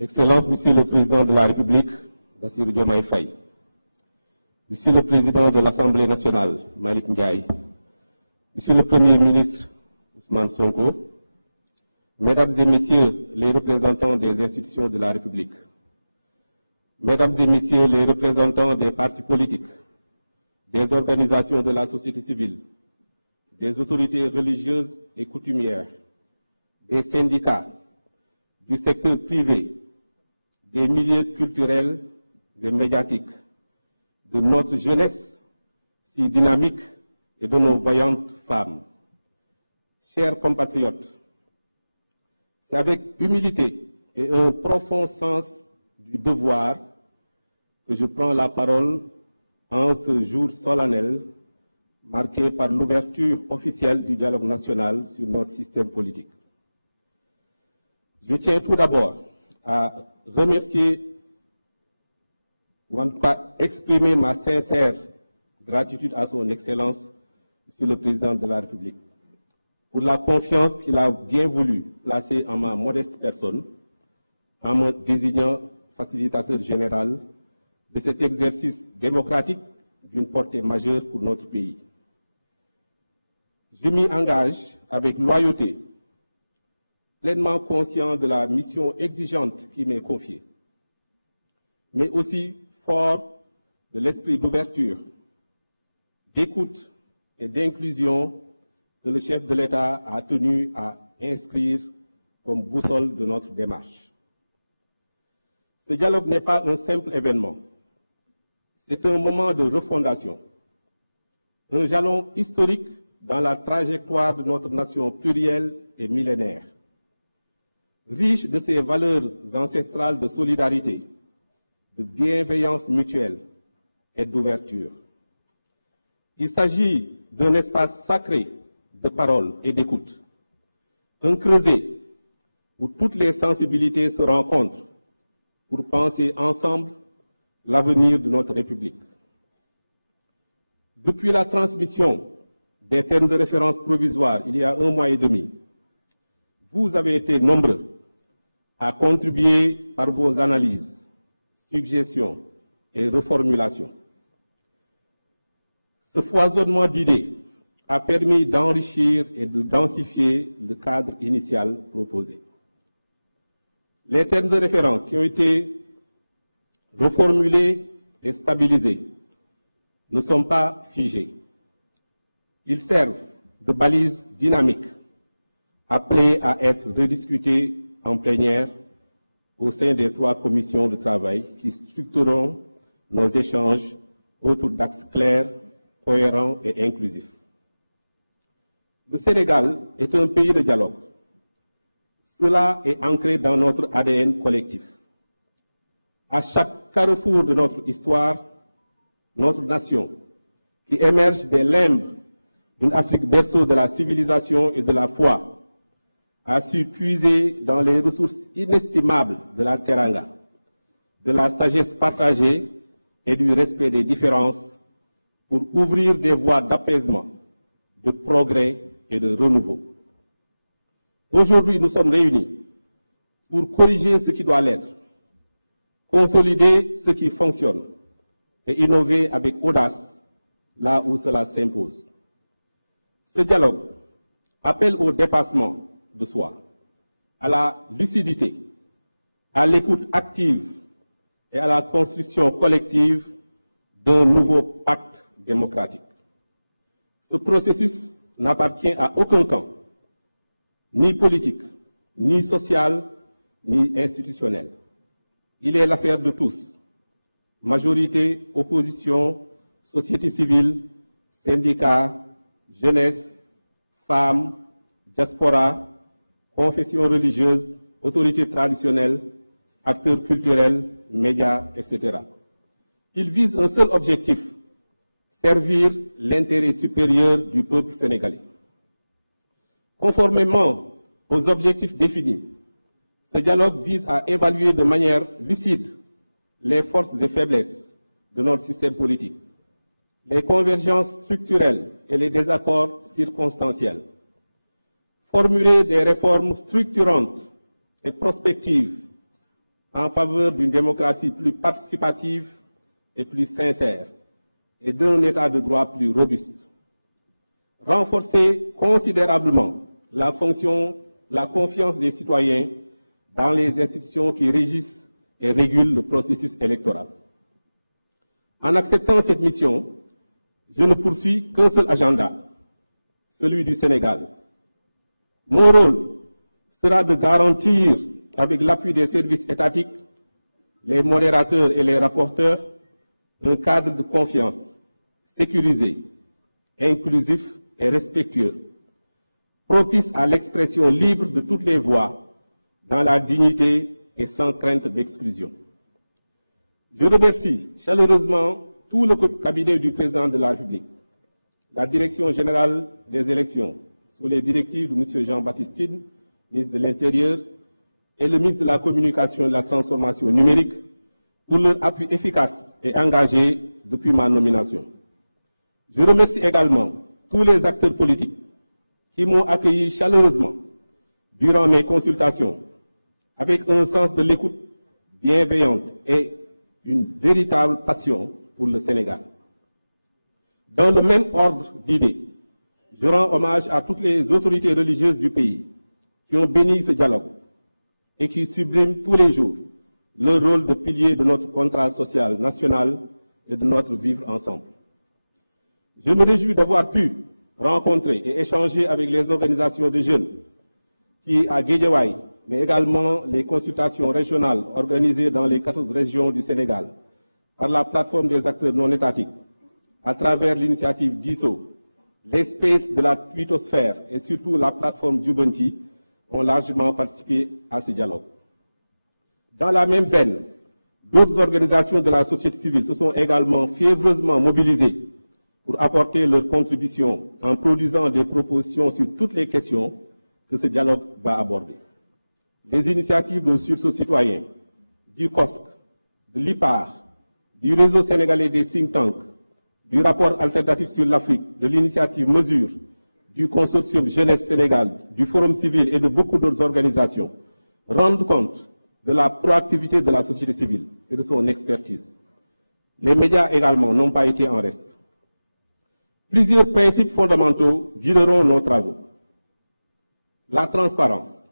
Excellences, Monsieur le Président de la République, Bassirou Diomaye Faye, Monsieur le Président de l'Assemblée nationale, Malick Ndiaye, Monsieur le Premier ministre, Ousmane Sonko, Mesdames et Messieurs les représentants des institutions de la République, Mesdames et Messieurs les représentants des partis politiques, des organisations de la société civile, des autorités religieuses et coutumières, des syndicats, du secteur privé, des milieux culturels et médiatiques, de notre jeunesse si dynamique et de nos vaillantes femmes. Chers compatriotes, c'est avec humilité et un profond sens du devoir que je prends la parole en ce jour solennel marqué par l'ouverture officielle du dialogue national sur notre système politique. Je tiens tout d'abord à remercier, ou en tout cas exprimer ma sincère gratitude à son Excellence, Monsieur le Président de la République, pour la confiance qu'il a bien voulu placer en ma modeste personne, en me désignant facilitateur général de cet exercice démocratique d'une portée majeure pour notre pays. Je m'y engage avec loyauté, pleinement conscient de la mission exigeante qui m'est confiée, mais aussi fort de l'esprit d'ouverture, d'écoute et d'inclusion que le chef de l'État a tenu à inscrire comme boussole de notre démarche. Ce dialogue n'est pas un simple événement, c'est un moment de refondation, un jalon historique dans la trajectoire de notre nation plurielle et millénaire, riche de ses valeurs ancestrales de solidarité, de bienveillance mutuelle et d'ouverture. Il s'agit d'un espace sacré de parole et d'écoute, un creuset où toutes les sensibilités se rencontrent pour penser ensemble l'avenir de notre République. Depuis la transmission des termes de référence provisoires il y a 1 mois et demi, vous avez été nombreux à contribuer par vos analyses, suggestions et reformulations. Ce foisonnement d'idées a permis d'enrichir et de densifier le cadre initial proposé. Les termes de référence qui ont été reformulés et stabilisés ne sont pas figés. Ils servent de balises dynamiques appelées à être rediscutées en plénière au sein des 3 commissions de travail qui structureront nos échanges autour d'axes clairs, cohérents et inclusifs. Le Sénégal est un pays de dialogue. Cela est ancré dans notre ADN collectif. À chaque carrefour de notre histoire, notre nation, qui émerge des limbes d'une Afrique berceau de la civilisation et de la foi, a su puiser dans les ressources inestimables de la teranga, de la sagesse partagée et du respect des différences pour ouvrir des voies d'apaisement, de progrès et de renouveau. Aujourd'hui, nous sommes réunis pour corriger ce qui doit l'être, consolider ce qui fonctionne et innover avec audace là où cela s'impose. Ce dialogue appelle au dépassement de soi, à la lucidité, à l'écoute active et à la construction collective d'un nouveau pacte démocratique. Ce processus n'appartient à aucun camp, ni politique, ni social, ni institutionnel. Il est l'affaire de tous, majorité, opposition, société civile, syndicats, jeunesse, femmes, diaspora, confessions religieuses, autorités traditionnelles, acteurs culturels, médias, etc. Il vise un seul objectif, servir l'intérêt supérieur du peuple sénégalais. Conformément aux objectifs définis, ce dialogue vise à évaluer de manière lucide les forces et faiblesses de notre système politique, les convergences structurelles et les désaccords circonstanciels, formuler des réformes structurantes et prospectives en faveur d'une démocratie plus participative et plus sincère et d'un État de droit plus robuste. Renforcer considérablement la confiance des citoyens dans les institutions qui régissent et régulent le processus électoral. En acceptant cette mission, je ne poursuis qu'un seul agenda, celui du Sénégal. Mon rôle sera de garantir, avec l'appui des services étatiques, les modérateurs et les rapporteurs, un cadre de confiance sécurisé, inclusif et respectueux, propice à l'expression libre de toutes les voix, dans la dignité et sans crainte d'exclusion. Je remercie chaleureusement tout le cabinet du président de la République, la Direction générale des élections, sous les directives de M. Jean-Baptiste Tine, ministre de l'Intérieur, et le ministre de la Communication et de la Transformation numérique, pour leur appui efficace et engagé depuis ma nomination. Je remercie également tous les acteurs politiques qui m'ont accueilli chaleureusement durant mes consultations, avec un sens de l'écoute bienveillante et une véritable passion pour le Sénégal. Dans le même ordre d'idées, je rends hommage à toutes les autorités religieuses du pays qui ont béni ce dialogue et qui subliment tous les jours leur rôle de pilier de notre contrat social national et de notre vivre ensemble. Je me réjouis d'avoir pu rencontrer et échanger avec les organisations de jeunes qui, à Guédiawaye, mais également les consultations régionales organisées dans les 14 régions du Sénégal par la plateforme des acteurs non étatiques, à travers l'initiative DISO, l'espace de la twittosphère et surtout la plateforme Djubonti ont largement participé à ce dialogue. Dans la même veine, d'autres organisations de la société civile se sont également fiévreusement mobilisées pour apporter leur contribution en produisant des propositions sur toutes les questions que ce dialogue va aborder. Les initiatives de sursaut citoyen, du COSC, de l'IPAR, du réseau sénégalais des think tanks, du rapport alternatif sur l'Afrique, de l'initiative Mesure, du consortium Jeunesse Sénégal, du Forum civil et de beaucoup d'autres organisations rendent compte de la proactivité de la société civile et de son expertise. Les médias également n'ont pas été en reste. Plusieurs principes fondamentaux guideront nos travaux. La transparence,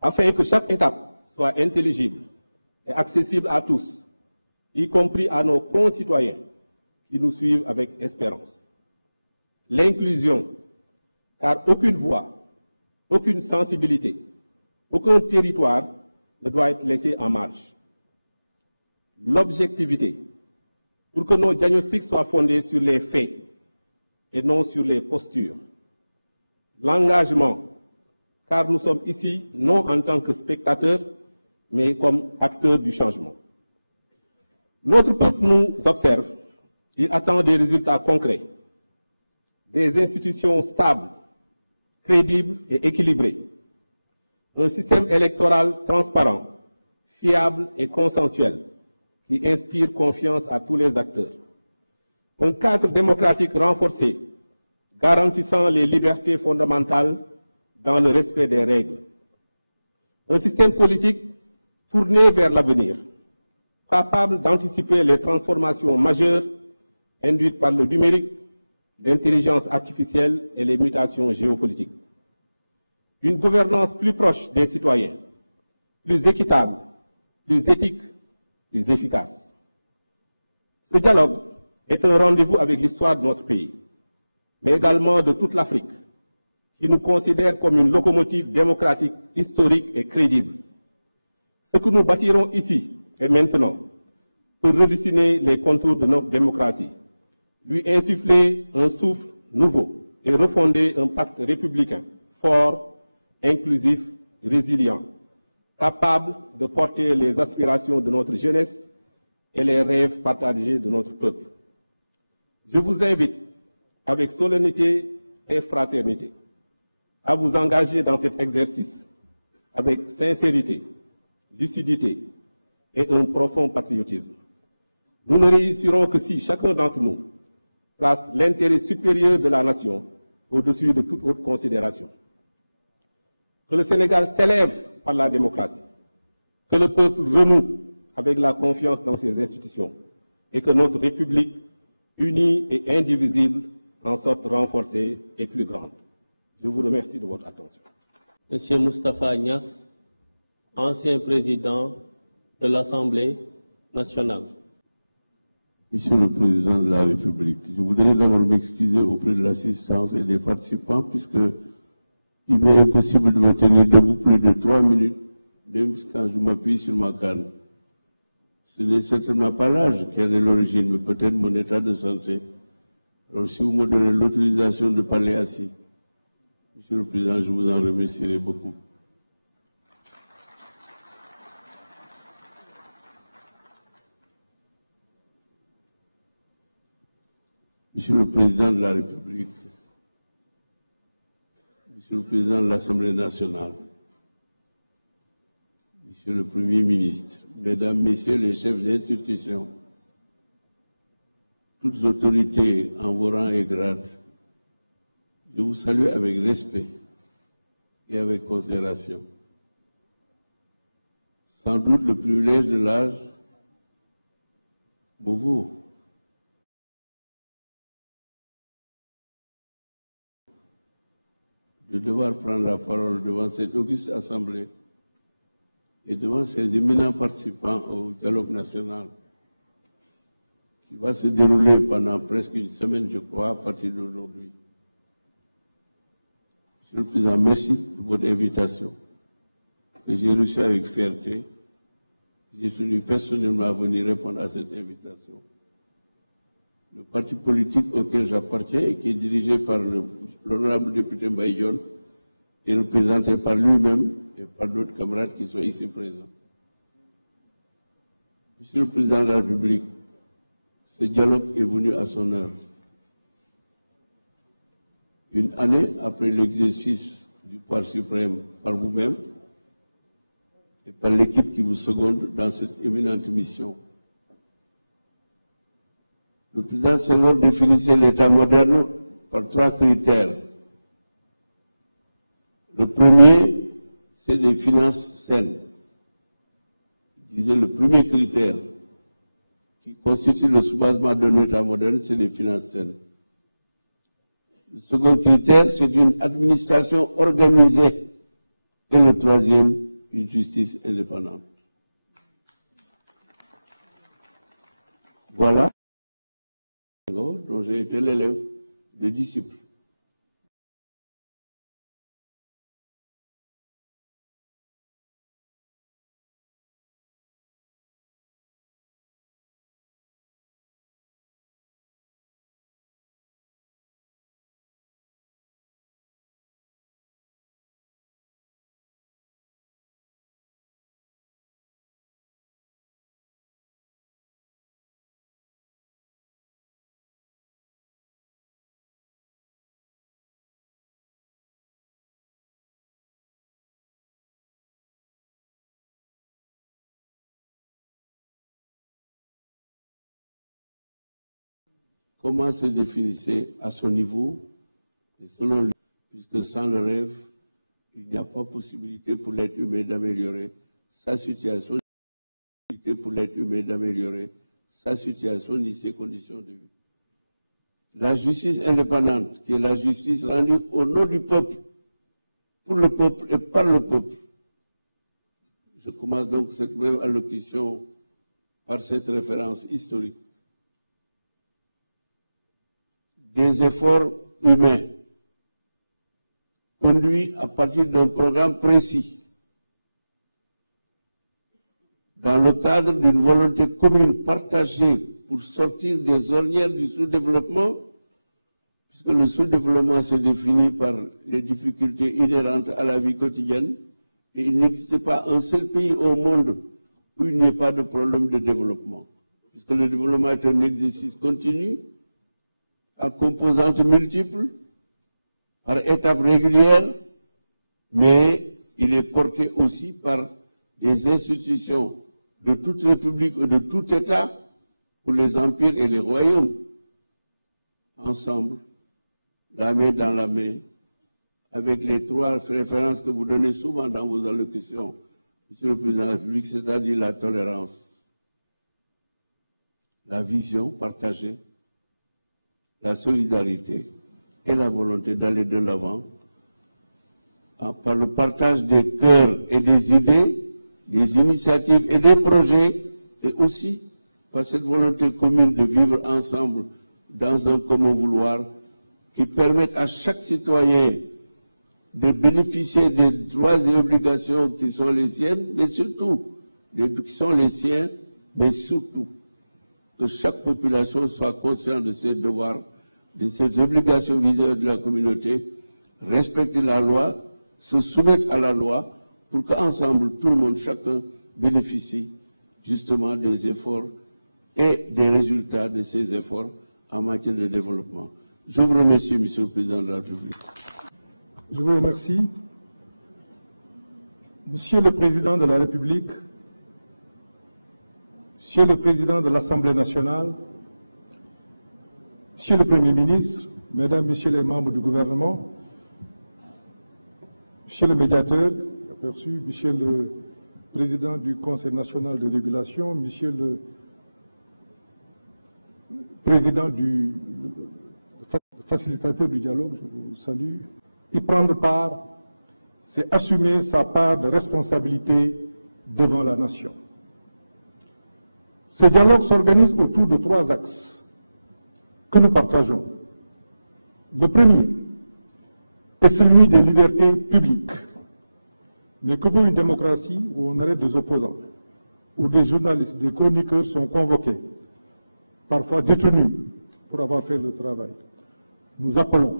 afin que chaque étape soit intelligible et accessible à tous, y compris à nos concitoyens qui nous suivent avec espérance. L'inclusion, car aucune voix, aucune sensibilité, aucun territoire ne doit être laissé en marge. L'objectivité, pour que nos diagnostics soient fondés sur les faits et non sur les postures. L'engagement, car nous sommes ici non en tant que spectateurs, mais comme acteurs du changement. Notre peuple nous observe, il attend des résultats concrets, des institutions stables, crédibles et équilibrées, un système électoral transparent, fiable et consensuel, qui inspire confiance à tous les acteurs, un cadre démocratique renforcé, garantissant les libertés fondamentales dans le respect des règles, un système politique tourné vers l'avenir, capable d'anticiper les transformations majeures induites par le numérique, l'intelligence artificielle et les mutations géopolitiques. Une gouvernance plus proche des citoyens, plus équitable, plus éthique, plus efficace. Ce dialogue est un rendez-vous avec l'histoire de notre pays, mais également de toute l'Afrique, qui nous considère comme une locomotive démocratique, historique et crédible. Ce que nous bâtirons ici et maintenant peut redessiner les contours de notre démocratie, lui insuffler un souffle nouveau et refonder un pacte républicain fort, inclusif, résilient, capable de porter les aspirations de notre jeunesse et les rêves partagés de notre peuple. Je vous invite, avec solennité et fraternité, à vous engager dans cet exercice avec sincérité, lucidité et un profond patriotisme. Nous ne réussirons que si chacun d'entre nous place l'intérêt supérieur de la nation au-dessus de toute autre considération. Que le Sénégal s'élève par la démocratie, que le peuple renoue avec la confiance dans ses institutions et que notre République, unie et indivisible, en sorte renforcée et plus grande. Je vous remercie de votre attention. Monsieur Moustapha Niasse, ancien président de l'Assemblée nationale. Monsieur le Président de la République, je voudrais d'abord m'excuser auprès de l'assistance et des participants puisque il m'est impossible de me tenir debout plus de 3 minutes, même quand je m'appuie sur ma canne. Ce n'est certainement pas l'âge qui en est l'origine, mais peut-être mon état de santé. Alors si vous me donnez l'autorisation de parler assis, Monsieur le Président, je vous en remercierai beaucoup. Monsieur le Président de la République, Monsieur le Président de l'Assemblée nationale, Monsieur le Premier ministre, Mesdames, Messieurs les chefs d'institution, toutes autorités en vos rangs et grades, je vous salue avec respect et avec considération. Sans doute le privilège de l'âge vous vaut de devoir prendre la parole devant cette auguste assemblée et devant ces éminents participants au dialogue national qui va se dérouler pendant presque une semaine, je crois, à partir d'aujourd'hui. Monsieur le Président, merci de votre invitation que j'ai reçue avec fierté. J'ai tenu personnellement à venir répondre à cette invitation. Le parti politique auquel j'appartiens et qui est dirigé par l'honorable député Mbaye est représenté par lui-même et par d'autres camarades qui sont ici présents. Monsieur le Président de la République, ce dialogue est venu à son heure. Une année après l'exercice du pouvoir suprême par vous-même et par l'équipe qui vous seconde dans cette éminente mission. Le président Senghor définissait l'État moderne par 3 critères. Le premier, c'est des finances saines. Il disait le premier critère qui constitue le soubassement d'un État moderne, c'est des finances saines. Le second critère, c'est une administration organisée. Et le troisième, une justice indépendante. Voilà dont j'ai été l'élève, le disciple. Comment se définissait à son niveau et selon lui, puisque sans le rêve, il n'y a pas possibilité pour l'être humain d'améliorer sa situation, pour l'être humain d'améliorer sa situation ni ses conditions de vie. La justice indépendante, qui est la justice rendue au nom du peuple, pour le peuple et par le peuple. Je commence donc cette brève allocution par cette référence historique. Des efforts humains conduits à partir d'un programme précis dans le cadre d'une volonté commune partagée pour sortir des ornières du sous-développement, puisque le sous-développement se définit par les difficultés inhérentes à la vie quotidienne et il n'existe pas un seul pays au monde où il n'y ait pas de problème de développement, puisque le développement est un exercice continu à composantes multiples, par étapes régulières, mais il est porté aussi par des institutions de toute république et de tout État pour les empires et les royaumes. Ensemble, la main dans la main, avec les 3 références que vous donnez souvent dans vos allocutions, Monsieur le Président de la République, c'est-à-dire la tolérance, la vision partagée, la solidarité et la volonté d'aller de l'avant par le partage des cœurs et des idées, des initiatives et des projets, et aussi par cette volonté commune de vivre ensemble dans un commun vouloir qui permette à chaque citoyen de bénéficier des droits et obligations qui sont les siennes, mais surtout, qui sont les siens, mais surtout, que chaque population soit consciente de ses devoirs, de ses obligations vis-à-vis de la communauté, respecter la loi, se soumettre à la loi, pour qu'ensemble, tout le monde, chacun, bénéficie justement des efforts et des résultats de ces efforts en matière de développement. Je vous remercie, Monsieur le Président de la République. Je vous remercie. Monsieur le Président de la République, Monsieur le Président de l'Assemblée nationale, Monsieur le Premier ministre, Mesdames, Messieurs les membres du gouvernement, Monsieur le médiateur, aperçu, Monsieur le Président du Conseil national de régulation, Monsieur le Président du facilitateur du dialogue, je vous salue. Y prendre part, c'est assumer sa part de responsabilité devant la nation. Ce dialogue s'organise autour de 3 axes que nous partageons. Le premier est celui des libertés publiques. Mais que vaut une démocratie où on arrête des opposants, où des journalistes, des chroniqueurs sont convoqués, parfois détenus pour avoir fait le travail? Nous appelons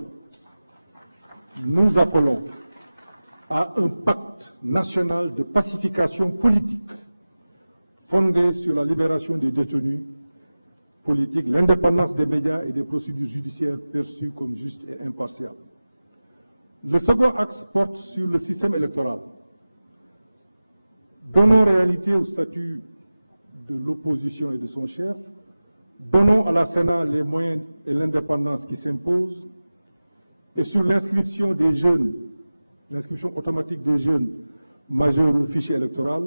à un pacte national de pacification politique fondé sur la libération des détenus politiques, l'indépendance des médias et des procédures judiciaires perçues comme justes et impartiales. Le second axe porte sur le système électoral. Donnons réalité au statut de l'opposition et de son chef, donnons à la Sénat les moyens et l'indépendance qui s'imposent, et sur l'inscription des jeunes, l'inscription automatique des jeunes majeurs au fichier électoral,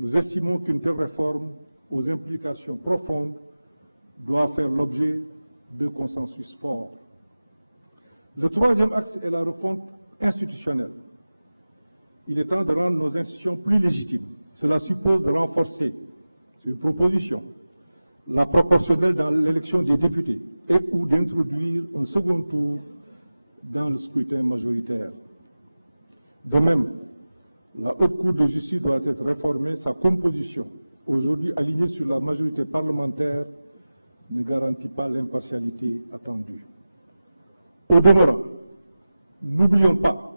nous estimons qu'une telle réforme aux implications profondes doit faire l'objet de consensus forts. Le troisième axe est la refonte institutionnelle. Il est temps de rendre nos institutions plus légitimes. Cela suppose de renforcer, c'est une proposition, la proportionnelle dans l'élection des députés et ou d'introduire un second tour dans le scrutin majoritaire. De même, la Haute Cour de justice doit être réformée, sa composition, aujourd'hui alignée sur la majorité parlementaire, ne garantit pas l'impartialité attendue. Au demeurant, n'oublions pas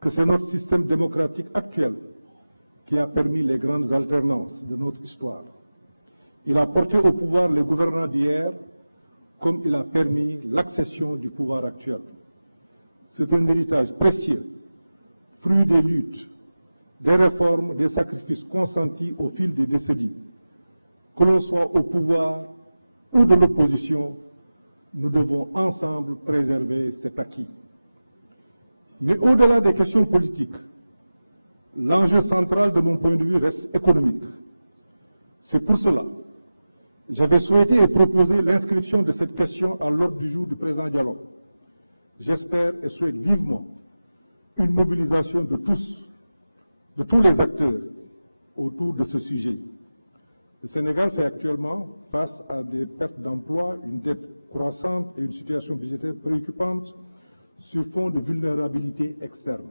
que c'est notre système démocratique actuel qui a permis les grandes alternances de notre histoire. Il a porté au pouvoir les gouvernants d'hier comme il a permis l'accession du pouvoir actuel. C'est un héritage précieux, fruit des luttes, des réformes, des sacrifices consentis au fil des décennies. Que l'on soit au pouvoir ou de l'opposition, nous devons ensemble préserver cet acquis. Mais au-delà des questions politiques, l'enjeu central de mon point de vue reste économique. C'est pour cela que j'avais souhaité et proposé l'inscription de cette question à l'ordre du jour du présent dialogue. J'espère et souhaite vivement une mobilisation de tous les acteurs autour de ce sujet. Le Sénégal fait actuellement face à des pertes d'emplois, une dette croissante et une situation budgétaire préoccupante sur fond de vulnérabilité externe.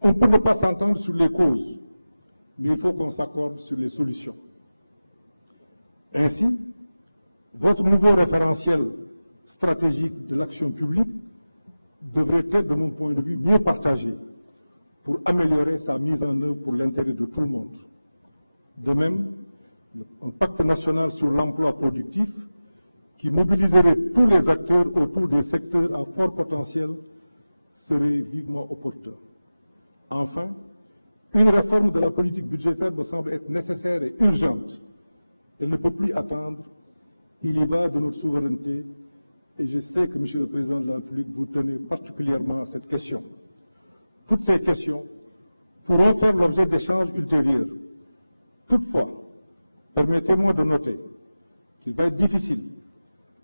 On peut ne pas s'entendre sur les causes, mais il faut qu'on s'accorde sur les solutions. Ainsi, votre nouveau référentiel stratégique de l'action publique devrait être, de mon point de vue, mieux partagé pour améliorer sa mise en œuvre pour l'intérêt de tout le monde. De même, un pacte national sur l'emploi productif qui mobiliserait tous les acteurs autour des secteurs à fort potentiel serait vivement opportun. Enfin, une réforme de la politique budgétaire me semble être nécessaire et urgente. Elle ne peut plus attendre. Il y va de notre souveraineté et je sais que, Monsieur le Président de la République, vous tenez particulièrement à cette question. Toutes ces questions pourront faire l'objet d'échanges ultérieurs. Toutefois, permettez-moi de noter qu'il va être difficile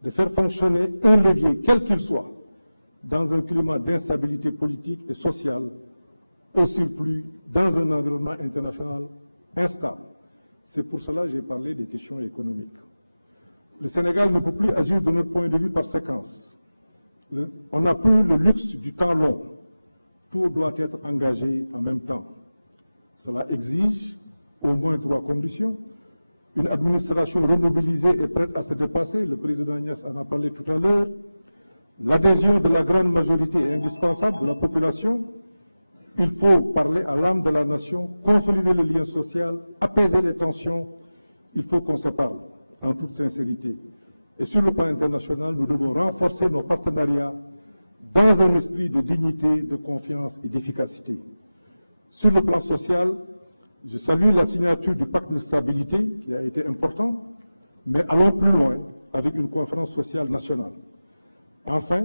de faire fonctionner un levier, quel qu'il soit, dans un climat d'instabilité politique et sociale, au surplus dans un environnement international instable. C'est pour cela que j'ai parlé des questions économiques. Le Sénégal ne peut plus agir de notre point de vue par séquence. On n'a plus le luxe du temps long. Tout doit être engagé en même temps. Cela exige au moins 3 conditions. Une administration remobilisée et prête à se dépasser, le président Niasse en a parlé tout à l'heure. L'adhésion de la grande majorité est indispensable de la population. Il faut parler à l'âme de la nation, consolider le lien social, apaiser les tensions. Il faut qu'on se parle en toute sincérité. Et sur le plan international, nous devons renforcer nos partenariats dans un esprit de dignité, de confiance et d'efficacité. Sur le plan social, je salue la signature du pacte de stabilité qui a été important, mais allons plus loin avec une conférence sociale nationale. Enfin,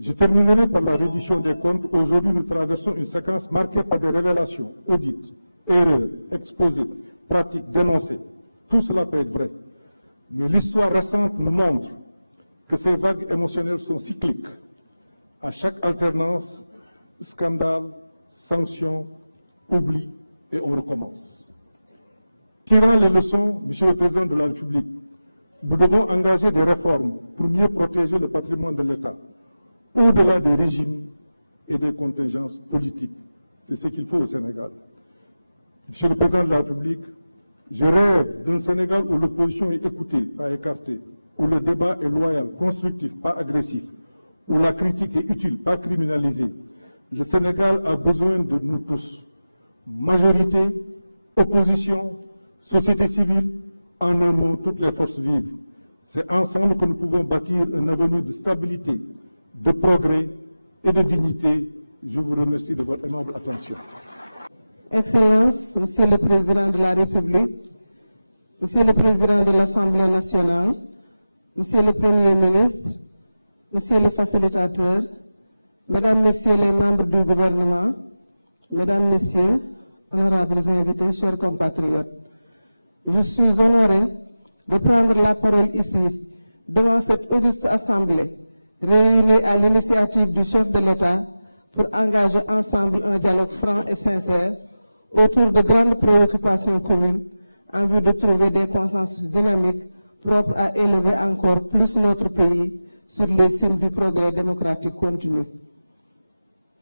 je terminerai par la reddition des comptes. Aujourd'hui, nous traversons une séquence marquée par des révélations, audits, erreurs, exposés, pratiques, dénoncées. Tout cela peut être vrai. Mais l'histoire récente nous montre que ces vagues émotionnelles sont cycliques. À chaque alternance, scandale, sanction, oubli, et on recommence. Tirant les leçons, Monsieur le Président de la République, nous devons engager des réformes pour mieux protéger le patrimoine de l'État, au-delà des régimes et des contingences politiques. C'est ce qu'il faut au Sénégal. Monsieur le Président de la République, je rêve d'un Sénégal où l'opposition est écoutée, pas écartée, où le débat est loyal, constructif, pas agressif, où la critique est utile, pas criminalisée. Le Sénégal a besoin de nous tous. Majorité, opposition, société civile, en un mot, toutes les forces vives. C'est ensemble que nous pouvons bâtir un avenir de stabilité, de progrès et de dignité. Je vous remercie de votre aimable attention. Excellences, Monsieur le Président de la République, Monsieur le Président de l'Assemblée nationale, Monsieur le Premier ministre, Monsieur le facilitateur, Mesdames, Messieurs les membres du gouvernement, Mesdames, Messieurs, honorables invités, chers compatriotes, je suis honoré de prendre la parole ici, devant cette auguste assemblée, réunie à l'initiative du chef de l'État pour engager ensemble un dialogue franc et sincère autour de grandes préoccupations communes en vue de trouver des consensus dynamiques propres à élever encore plus notre pays sur les cimes du progrès démocratique continu.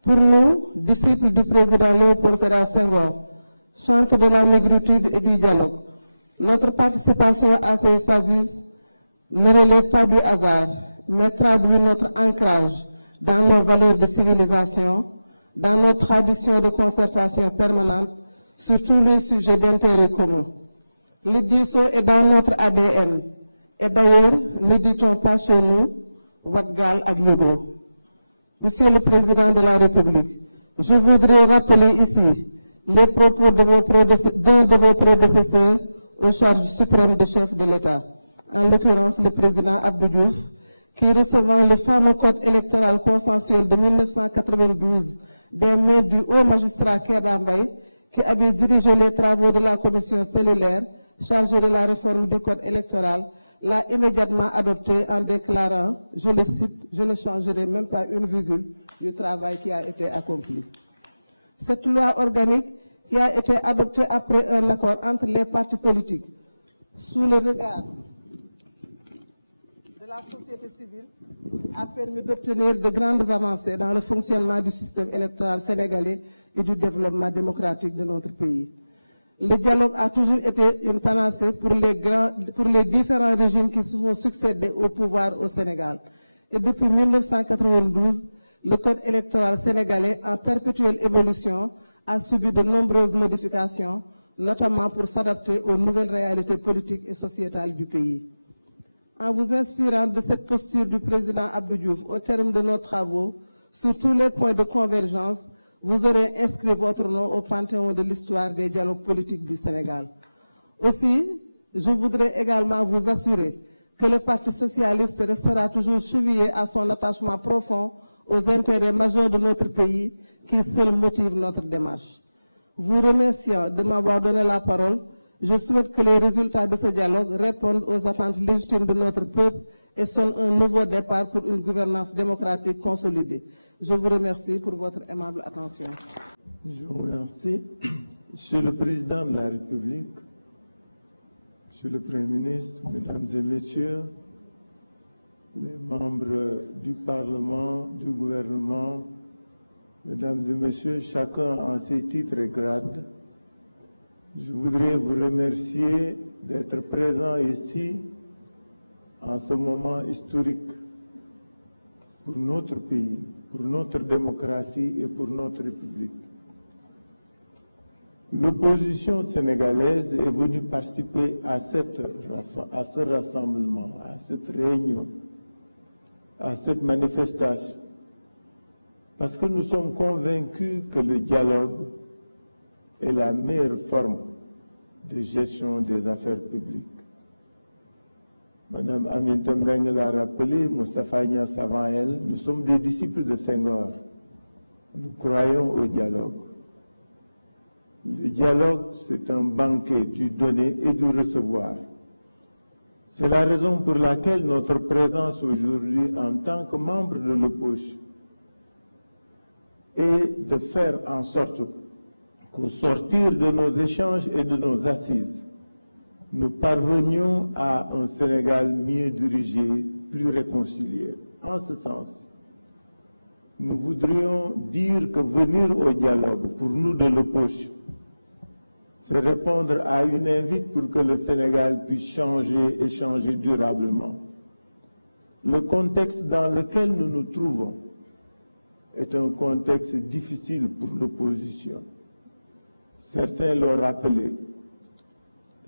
Pour nous, disciples du président Léopold Sédar Senghor, chantres de la négritude et du dialogue, notre participation à ces assises ne relève pas du hasard, mais traduit notre ancrage dans nos valeurs de civilisation, dans nos traditions de concertation permanente sur tous les sujets d'intérêt commun. Le diisoo est dans notre ADN. Et d'ailleurs, ne dit-on pas chez nous, Watgal Agyogo. Monsieur le Président de la République, je voudrais rappeler ici les propos d'un de vos prédécesseurs aux charges suprêmes de chef de l'État, en l'occurrence le président Abdou Diouf, qui recevant le fameux code électoral consensuel de 1992 des mains du haut magistrat Kéba Mbaye, qui avait dirigé les travaux de la commission cellulaire chargée de la réforme du code électoral, l'a immédiatement adopté en déclarant, je le cite, « Je ne changerai même pas une virgule du travail qui a été accompli ». Cette loi organique, qui a été adoptée après un accord entre les partis politiques, sous le regard de la société civile, a permis d'obtenir de grandes avancées dans le fonctionnement du système électoral sénégalais et du développement démocratique de notre pays. Le dialogue a toujours été une panacée pour les différents régimes qui se sont succédés au pouvoir au Sénégal. Et depuis 1992, le code électoral sénégalais, en perpétuelle évolution, a subi de nombreuses modifications, notamment pour s'adapter aux nouvelles réalités politiques et sociétales du pays. En vous inspirant de cette posture du président Abdou Diouf au terme de nos travaux, sur tous les points de convergence, vous aurez inscrit votre nom au panthéon de l'histoire des dialogues politiques du Sénégal. Aussi, je voudrais également vous assurer que le Parti socialiste restera toujours chevillé à son attachement profond aux intérêts majeurs de notre pays qui seuls motivent notre démarche. Vous remerciant de m'avoir donné la parole, je souhaite que les résultats de ce dialogue répondent aux attentes légitimes de notre peuple et sonnent un nouveau départ pour une gouvernance démocratique consolidée. Je vous remercie pour votre aimable attention. Je vous remercie. Monsieur le Président de la République, Monsieur le Premier ministre, Mesdames et Messieurs, les membres du Parlement, du gouvernement, Mesdames et Messieurs, chacun en ses titres et grades, je voudrais vous remercier d'être présents ici en ce moment historique pour notre pays, pour notre démocratie et pour notre République. L'opposition sénégalaise est venue participer à ce rassemblement, à cette réunion, à cette manifestation, parce que nous sommes convaincus que le dialogue est la meilleure forme de gestion des affaires publiques. Madame Aminata Mbengue l'a rappelé, Moustapha Niasse avant elle, nous sommes des disciples de Senghor. Nous croyons au dialogue. Le dialogue, c'est un banquet du donner et du recevoir. C'est la raison pour laquelle notre présence aujourd'hui en tant que membre de l'opposition est de faire en sorte qu'au sortir de nos échanges et de nos assises, nous parvenions à un Sénégal mieux dirigé, plus réconcilié. En ce sens, nous voudrions dire que venir au dialogue, pour nous de l'opposition, c'est répondre à une invite pour que le Sénégal puisse changer et changer durablement. Le contexte dans lequel nous nous trouvons est un contexte difficile pour l'opposition. Certains l'ont rappelé,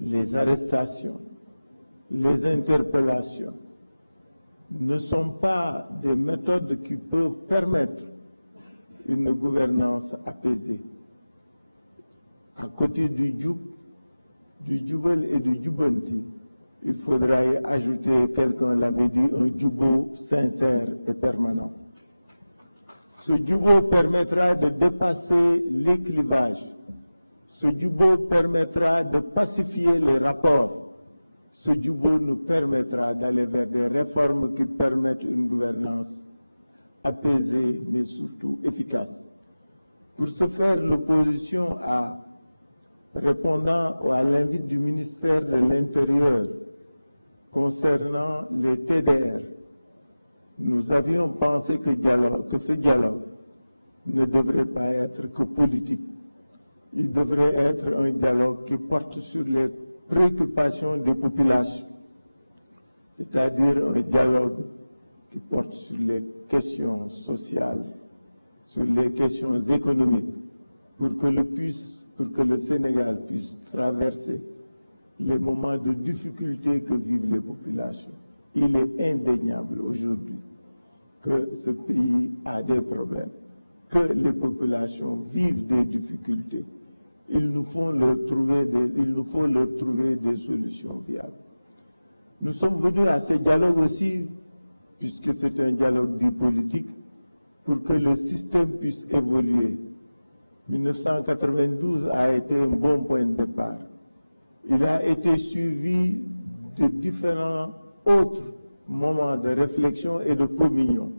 les arrestations, les interpellations ne sont pas des méthodes qui peuvent permettre une gouvernance apaisée. À côté du Djoubel et du Djoubanti, il faudra y ajouter, quelqu'un l'avait dit, un Djoubo sincère et permanent. Ce Djoubo permettra de dépasser les clivages. Ce Djoubo permettra de pacifier les rapports. Ce Djoubo nous permettra d'aller vers des réformes qui permettent une gouvernance apaisée, mais surtout efficace. Pour ce faire, l'opposition répondant à l'invite du ministère de l'Intérieur concernant les TDR, nous avions pensé que ce dialogue ne devrait pas être que politique. Il devrait être un dialogue qui porte sur les préoccupations des populations, c'est-à-dire un dialogue qui porte sur les questions sociales, sur les questions économiques, pour que le Sénégal puisse traverser les moments de difficulté que vivent les populations. Il est indéniable aujourd'hui que ce pays a des problèmes, que les populations vivent des difficultés. Il nous faut leur trouver des solutions viables. Nous sommes venus à ce dialogue aussi, puisque c'est un dialogue dit politique, pour que le système puisse évoluer. 1992 a été un bon point de départ. Il a été suivi de différents autres moments de réflexion et de communion.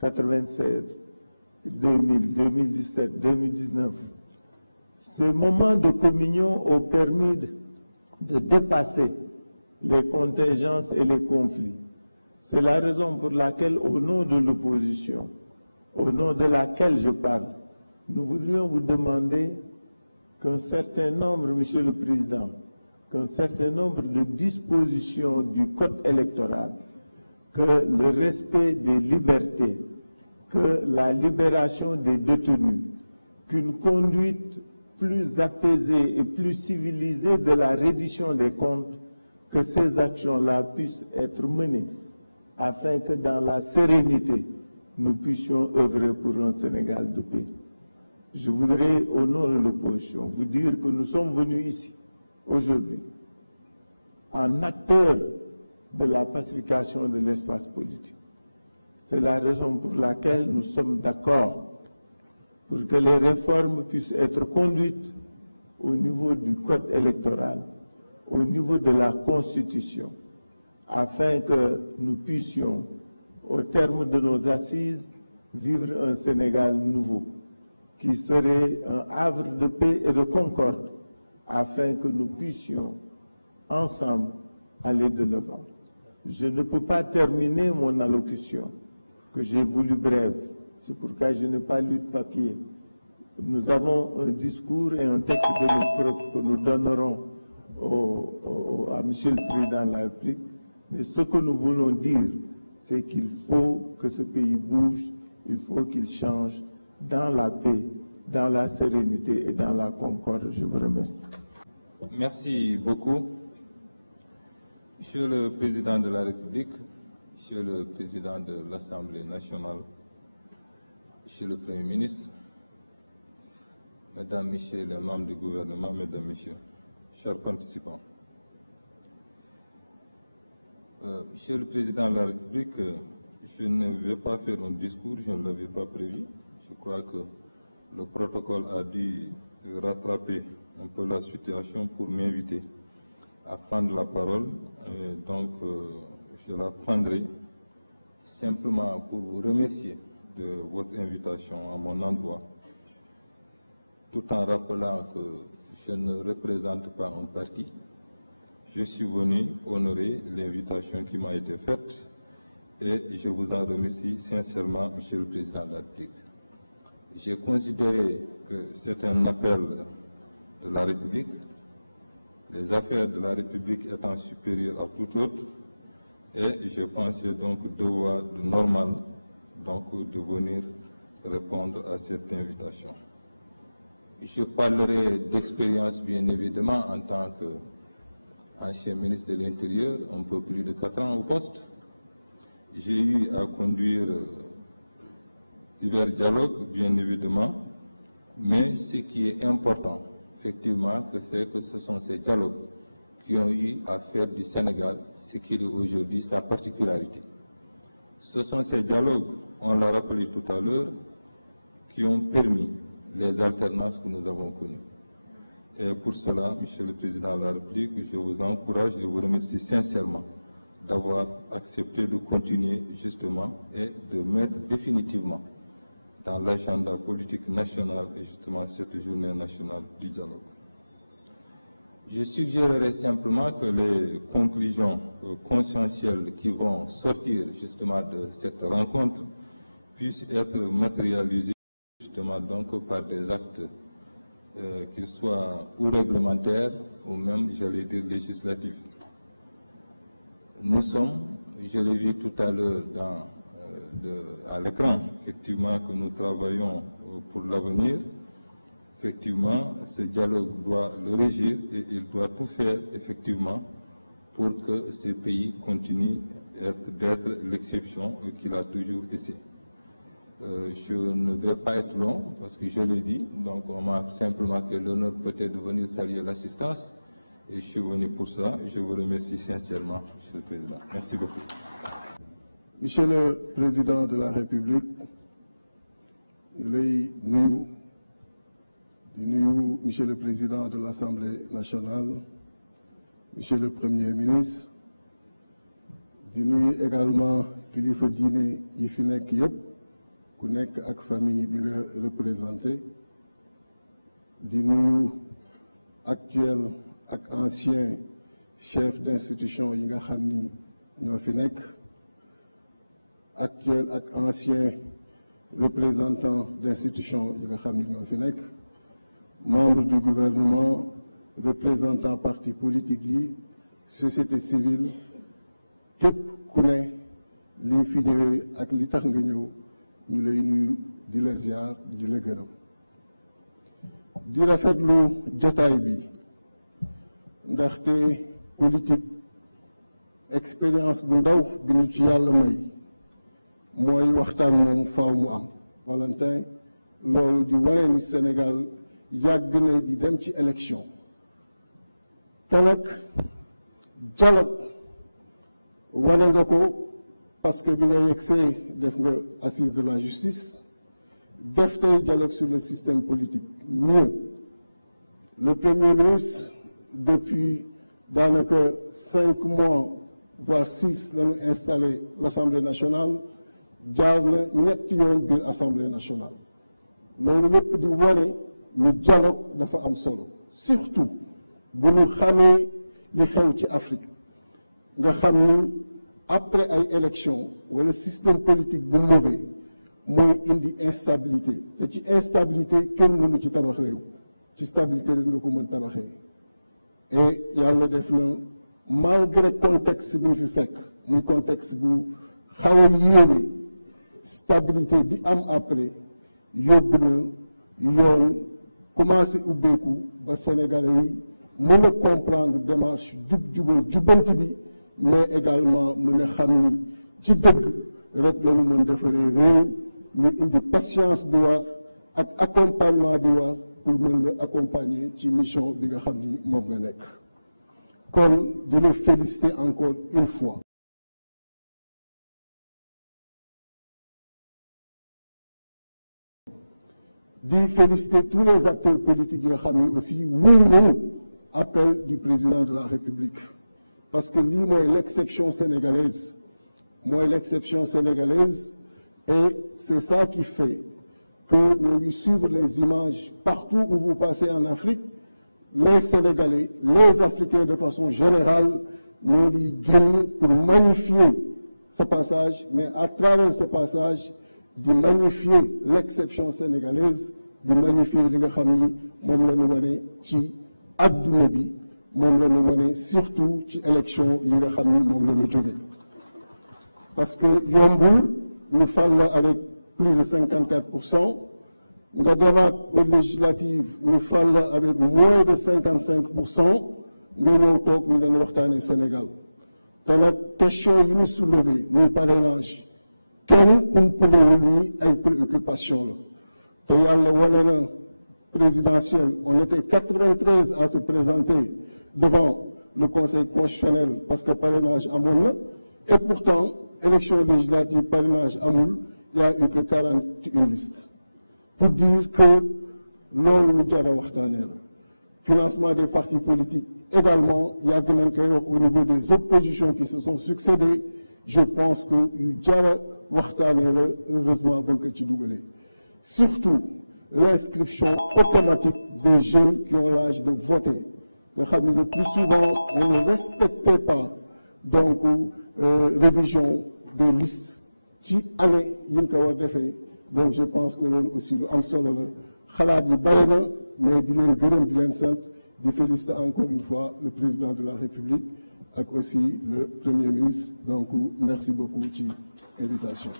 96, 2000, 2017, 2019. Ces moments de communion ont permis de dépasser les contingences et les conflits. C'est la raison pour laquelle, au nom de l'opposition, au nom de laquelle je parle, nous voudrions vous demander qu'un certain nombre, Monsieur le Président, qu'un certain nombre de dispositions du Code électoral, que le respect des libertés, que la libération des détenus, qu'une conduite plus apaisée et plus civilisée de la reddition des comptes, que ces actions-là puissent être menées afin que dans la sérénité, nous puissions œuvrer pour un Sénégal de paix. Je voudrais, au nom de l'opposition, vous dire que nous sommes venus ici, aujourd'hui, en acteurs de la pacification de l'espace politique. C'est la raison pour laquelle nous sommes d'accord pour que les réformes puissent être conduites au niveau du code électoral, au niveau de la Constitution, afin que nous puissions, au terme de nos assises, vivre un Sénégal nouveau, qui serait un havre de paix et de concorde, afin que nous puissions, ensemble, aller de l'avant. Je ne peux pas terminer mon allocution, que j'ai voulu brève, c'est pourquoi je n'ai pas lu de papier. Nous avons un discours et un texte que nous donnerons à M. le Président de la République, mais ce que nous voulons dire, c'est qu'il faut que ce pays bouge, il faut qu'il change dans la paix, dans la sérénité et dans la concorde. Je vous remercie. Merci beaucoup. Monsieur le Président de la République, Monsieur le Président de l'Assemblée nationale, Monsieur le Premier ministre, Mesdames, Messieurs les membres du gouvernement, Mesdames, Messieurs, chers participants. Monsieur le Président de la République, je ne vais pas faire un discours, je ne l'avais pas prévu. Je crois que le protocole a dû rattraper un peu la situation pour m'inviter à prendre la parole. Donc, je la prendrai simplement pour vous remercier de votre invitation à mon endroit, tout en rappelant que je ne représente pas un parti. Je suis venu honorer l'invitation qui m'a été faite et je vous en remercie sincèrement, Monsieur le Président de la République. J'ai considéré que c'est un appel de la République, les affaires de la République étant supérieures à tout autre, et je pensais donc devoir normal de venir répondre à cette invitation. Je parlerai d'expérience bien évidemment en tant qu'ancien ministre de l'Intérieur, un peu plus de 4 ans au poste. J'ai eu à conduire divers dialogues bien évidemment, mais ce qui est important effectivement, c'est que ce sont ces dialogues qui ont eu à faire du Sénégal ce qu'il est aujourd'hui, sa particularité. Ce sont ces dialogues, on l'a rappelé tout à l'heure, qui ont permis les alternances que nous avons connues. Et pour cela, Monsieur le Président de la République, je vous encourage et vous remercie sincèrement d'avoir accepté de continuer justement et de mettre définitivement dans l'agenda politique national et justement cette journée nationale du dialogue. Je suggérerais simplement que les conclusions conscientielles qui vont sortir justement de cette rencontre puissent être matérialisées justement donc par des actes qui soient ou réglementaires ou même, j'allais dire, législatifs. Nous sommes, je l'ai vu tout à l'heure à l'écran, effectivement, que nous travaillons pour l'avenir. Effectivement, ce dialogue doit le régir et il doit tout faire, effectivement, pour que ce pays continue d'être l'exception qu'il a toujours essayé. Je ne vais pas être long, parce que je l'ai dit, donc on m'a simplement fait l'honneur peut-être de venir saluer l'assistance, et je suis venu pour ça, et je vous remercie sincèrement, Monsieur le Président. Merci beaucoup. Monsieur le Président de la République, ñu lay nuyu Monsieur le Président de l'Assemblée nationale, Monsieur le Premier ministre, di nuyu également kilifa diine yi fi nekk yëpp, ku nekk ak famille bi nga représenté, di nuyu actuel ak ancien chef d'institution yi nga xam ni ñoo fi nekk, actuel ak ancien représentant d'institutions yi nga xam ni ñoo fi nekk, membre du gouvernement, représentant parti politique yi, société civile, képp ku ne li fi ñëwee ak li tax nga ñëw ñu lay nuyu di la ziar di la gërëm. Di rafetlu jotaay bi ndaxte politique expérience bu ndaw bi ñu ci yàlla may mooy waxtaan moom faaw mu am. Valentin, loolu di wane ni Sénégal yàgg na di dem ci élection te nag dialogue wane nga ko parce que bi nga yegsee def nga assise de la justice, def tey dialogue sur le système politique mieux Le Premier ministre, depuis daanaka 5 mois, voire 6, la ñu installé l'Assemblée nationale, jaar na ñetti yoon biir Assemblée nationale. loolu lépp di wane ni dialogue dafa am solo surtout bu ñu xamee li xew ci Afrique nga xam ni après ay élections wala système politique bu mauvais mooy indi instabilité te ci instabilité kenn mënu ci tabax réew ci stabilité rek nga ko mën tabaxee et yàlla def na malgré contexte bi ñu fi fekk muy contexte bu xaw a yéeme stabilité bi am après yóbbu na yoon commencé ubbeeku ba Sénégalais yi mën a comprendre démarche jubal jubbanti bi mais également mën a xam ni ci dëgg rek la ñu mën defaree réew ñu indi patience bi war ak accompagnement bi war pour mën la accompagner ci mission bi nga xam ni moom nga nekk kon di la féliciter encore une fois. di féliciter tous les acteurs politiques yi nga xam ni aussi wuyu nañu appel du président de la République parce que lii mooy l'exception sénégalaise et c'est ça qui fait que nous ngi suivre les images partout où vous passez en Afrique les Sénégalais les Africains de façon générale ñoo ngi génn pour magnifier ce passage mais à travers ce passage di magnifier l'exception sénégalaise di magnifier li nga xam ni moom la ñu wane ci adduna bi moom la ñu wane surtout ci élection yi nga xam ni moom la ñu jóge parce que yombul ñu fal la avec plus de 54% nga demaat aux législatives ñu fal la avec moins de 55% nga ñëw toog ñu dañu waxtaanee Sénégal te nag question yi ñu soulevé muy parrainage kenn umpalewul ni ay préoccupation la te yàlla wane na présidentielle on était 93 à se présenter devant le Conseil constitutionnel parce que parrainage amoon na et pourtant élection législative parrainage amul il y a eu que 41 listes pour dire que loolu lu jar a waxtaanee la financement des partis politiques également yàgg nañ koy wax au niveau des oppositions qui se sont succédé je pense que yu jar a waxtaanee la heureusement ba nga ko ci dugalee surtout l'inscription automatique des jeunes qui ont l'âge de voter nga xam ne le plus souvent on ne respectait pas donc révision des listes ci année yi ñu ko war defee donc je pense que loolu aussi lu am solo la xalaat yi bare na mais di leen gërëm di leen sant di féliciter encore une fois le président de la République ak aussi le Premier ministre donc merci beaucoup ci invitation.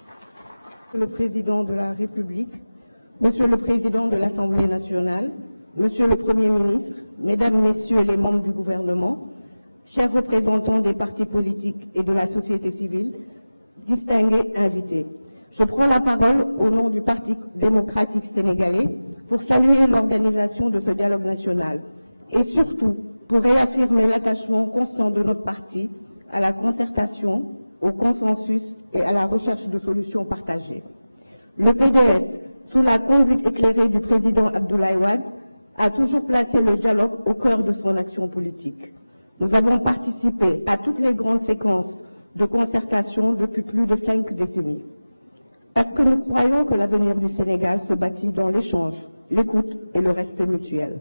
Le président de la République, Monsieur le Président de l'Assemblée nationale, Monsieur le Premier ministre, Mesdames, Messieurs les membres du gouvernement, chers représentants des partis politiques et de la société civile, distingués invités. Je prends la parole au nom du Parti démocratique sénégalais pour saluer l'organisation de ce dialogue national et surtout pour réaffirmer l'attachement constant de notre parti à la concertation, au consensus et à la recherche de solutions partagées. Le PDS, sous la conduite éclairée du président Abdoulaye Wade, a toujours placé le dialogue au cœur de son action politique. Nous avons participé à toutes les grandes séquences de concertation depuis plus de 5 décennies. Parce que nous croyons que l'avenir du Sénégal se bâtit dans l'échange, l'écoute et le respect mutuel.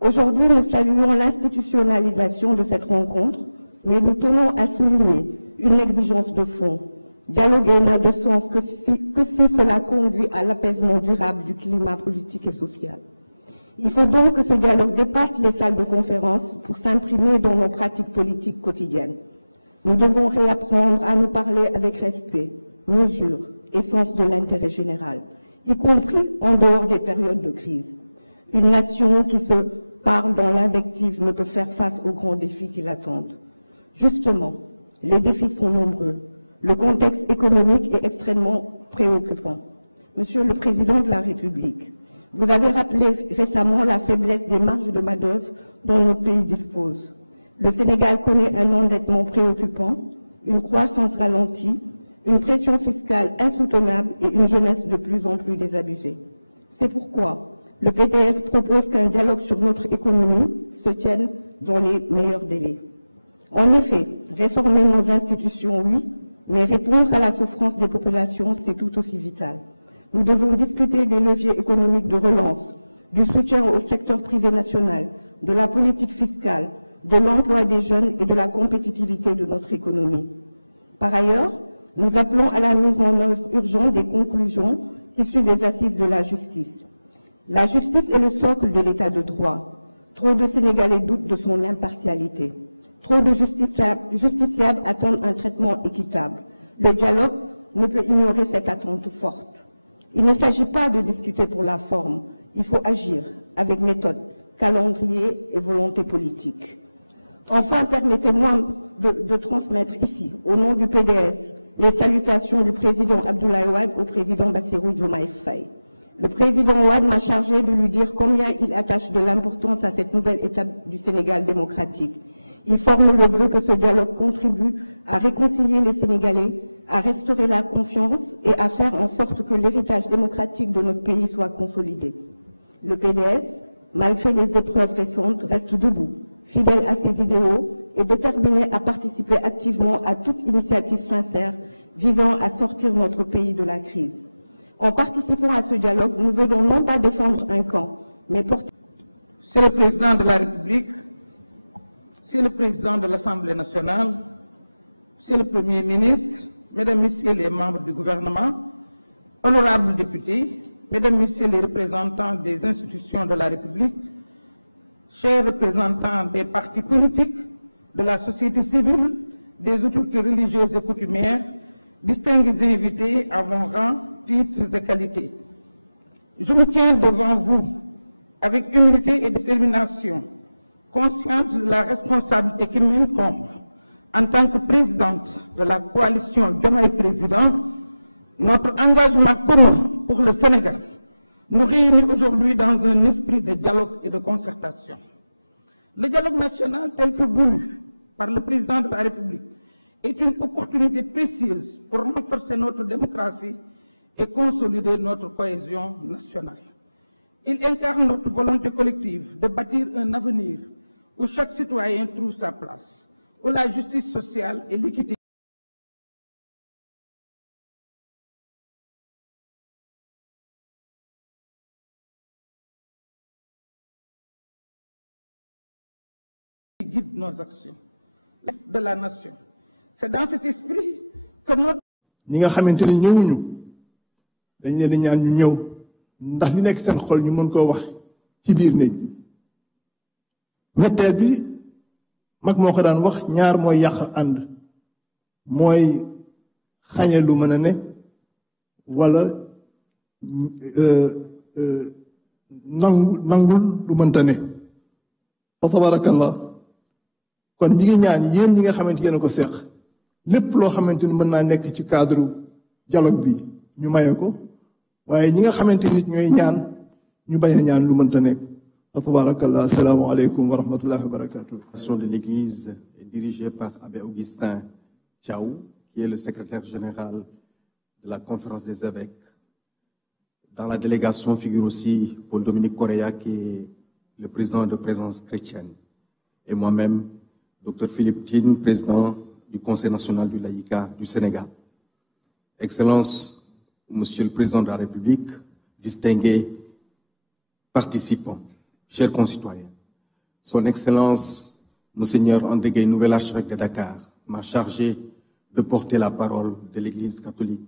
Aujourd'hui, nous saluons l'institutionnalisation de cette rencontre, mais nous tenons à souligner une exigence de fond. Dialoguer n'a de sens que si cela conduit à l'apaisement durable du climat politique et social. Il faut donc que ce dialogue dépasse les salles de conférence pour s'imprimer dans nos pratiques politiques quotidiennes. Nous devons réapprendre à nous parler avec respect, mesure et sens de l'intérêt général, y compris en dehors des périodes de crise. Une nation qui se parle dans l'invective ne peut faire face aux grands défis qui l'attendent. Justement, les défis sont nombreux. Le contexte économique est extrêmement préoccupant. Monsieur le Président de la République, vous avez rappelé récemment la faiblesse des marges de main-d'œuvre dont notre pays dispose. Le Sénégal connaît un endettement préoccupant, une croissance ralentie, une pression fiscale insoutenable et une jeunesse de plus en plus désabusée. C'est pourquoi le PDS propose qu'un dialogue sur notre économie se tienne dans les meilleurs délais. En effet, réformer nos institutions, oui, mais répondre à la souffrance des populations, c'est tout aussi vital. Nous devons discuter des leviers économiques de relance, du soutien au secteur privé national, de la politique fiscale, de l'emploi des jeunes et de la compétitivité de notre économie. Par ailleurs, nous appelons à la mise en œuvre urgente des conclusions issues des assises de la justice. La justice est le socle de l'état de droit. Trop de Sénégalais doutent de son impartialité. Trop de justiciables attendent un traitement équitable. Le dialogue ne peut ignorer cette attente forte. Il ne s'agit pas de discuter pour la forme. Il faut agir avec méthode, calendrier et volonté politique. Enfin, permettez-moi de transmettre ici, au nom du PDS, les salutations du président Abdoulaye Wade au président Bassirou Diomaye Faye. Le président Wade m'a chargé de lui dire combien il attache de l'importance à cette nouvelle étape du Sénégal démocratique. Il forme le vœu que ce dialogue contribue à réconcilier les Sénégalais, à restaurer la confiance et à faire en sorte que l'héritage démocratique de notre pays soit consolidé. Le PDS, malgré les épreuves récentes, reste debout, fidèle à ses idéaux et déterminé à participer activement à toute initiative sincère visant à sortir notre pays de la crise. En participant à ce dialogue, nous venons non pas défendre un camp, mais porter... Monsieur le Président de la République, Monsieur le Président de l'Assemblée nationale, Monsieur le Premier ministre, Mesdames, Messieurs les membres du gouvernement, honorables députés, Mesdames, Messieurs les représentants des institutions de la République, chers représentants des partis politiques, de la société civile, des autorités religieuses et coutumières, distingués invités avant rang, titres et qualités. Je me tiens devant vous avec humilité et détermination, consciente de la responsabilité qui m'incombe en tant que présidente de la coalition Diomaye Président. Notre engagement commun pour le Sénégal nous réunit aujourd'hui dans un esprit de dialogue et de concertation. Le dialogue national tel que voulu par le président de la République est une opportunité précieuse pour renforcer notre démocratie et consolider notre cohésion nationale. Il incarne notre volonté collective de bâtir un avenir où chaque citoyen trouve sa place, où la justice sociale et l'équité guident nos actions de la nation. C'est dans cet esprit que notre... ñi nga xamante ni ñëwuñu dañ leen di ñaan ñu ñëw ndax li nekk seen xol ñu mën koo wax ci biir néeg bi. ñetteel bi mag moo ko daan wax ñaar mooy yàq ànd mooy xañe lu mën a ne wala nangul lu mënta ne. fa tabarakallah kon ñi ngi ñaan yéen ñi nga xamante yéen a ko seq lépp loo xamante ni mën naa nekk ci cadre dialogue bi ñu maye ko waaye ñi nga xamante nit ñooy ñaan ñu bañ a ñaan lu mënta nekk. Tabarakallah, assalamu alaikum wa rahmatullahi wa barakatuh. De l'Église est dirigée par Abbé Augustin Tchaou, qui est le secrétaire général de la Conférence des évêques. Dans la délégation figure aussi Paul Dominique Correa, qui est le président de Présence chrétienne, et moi-même, Dr Philippe Tine, président du Conseil national du laïcat du Sénégal. Excellence, Monsieur le Président de la République, distingués participants, chers concitoyens, Son Excellence, Monseigneur André Gueye, nouvel archevêque de Dakar, m'a chargé de porter la parole de l'Église catholique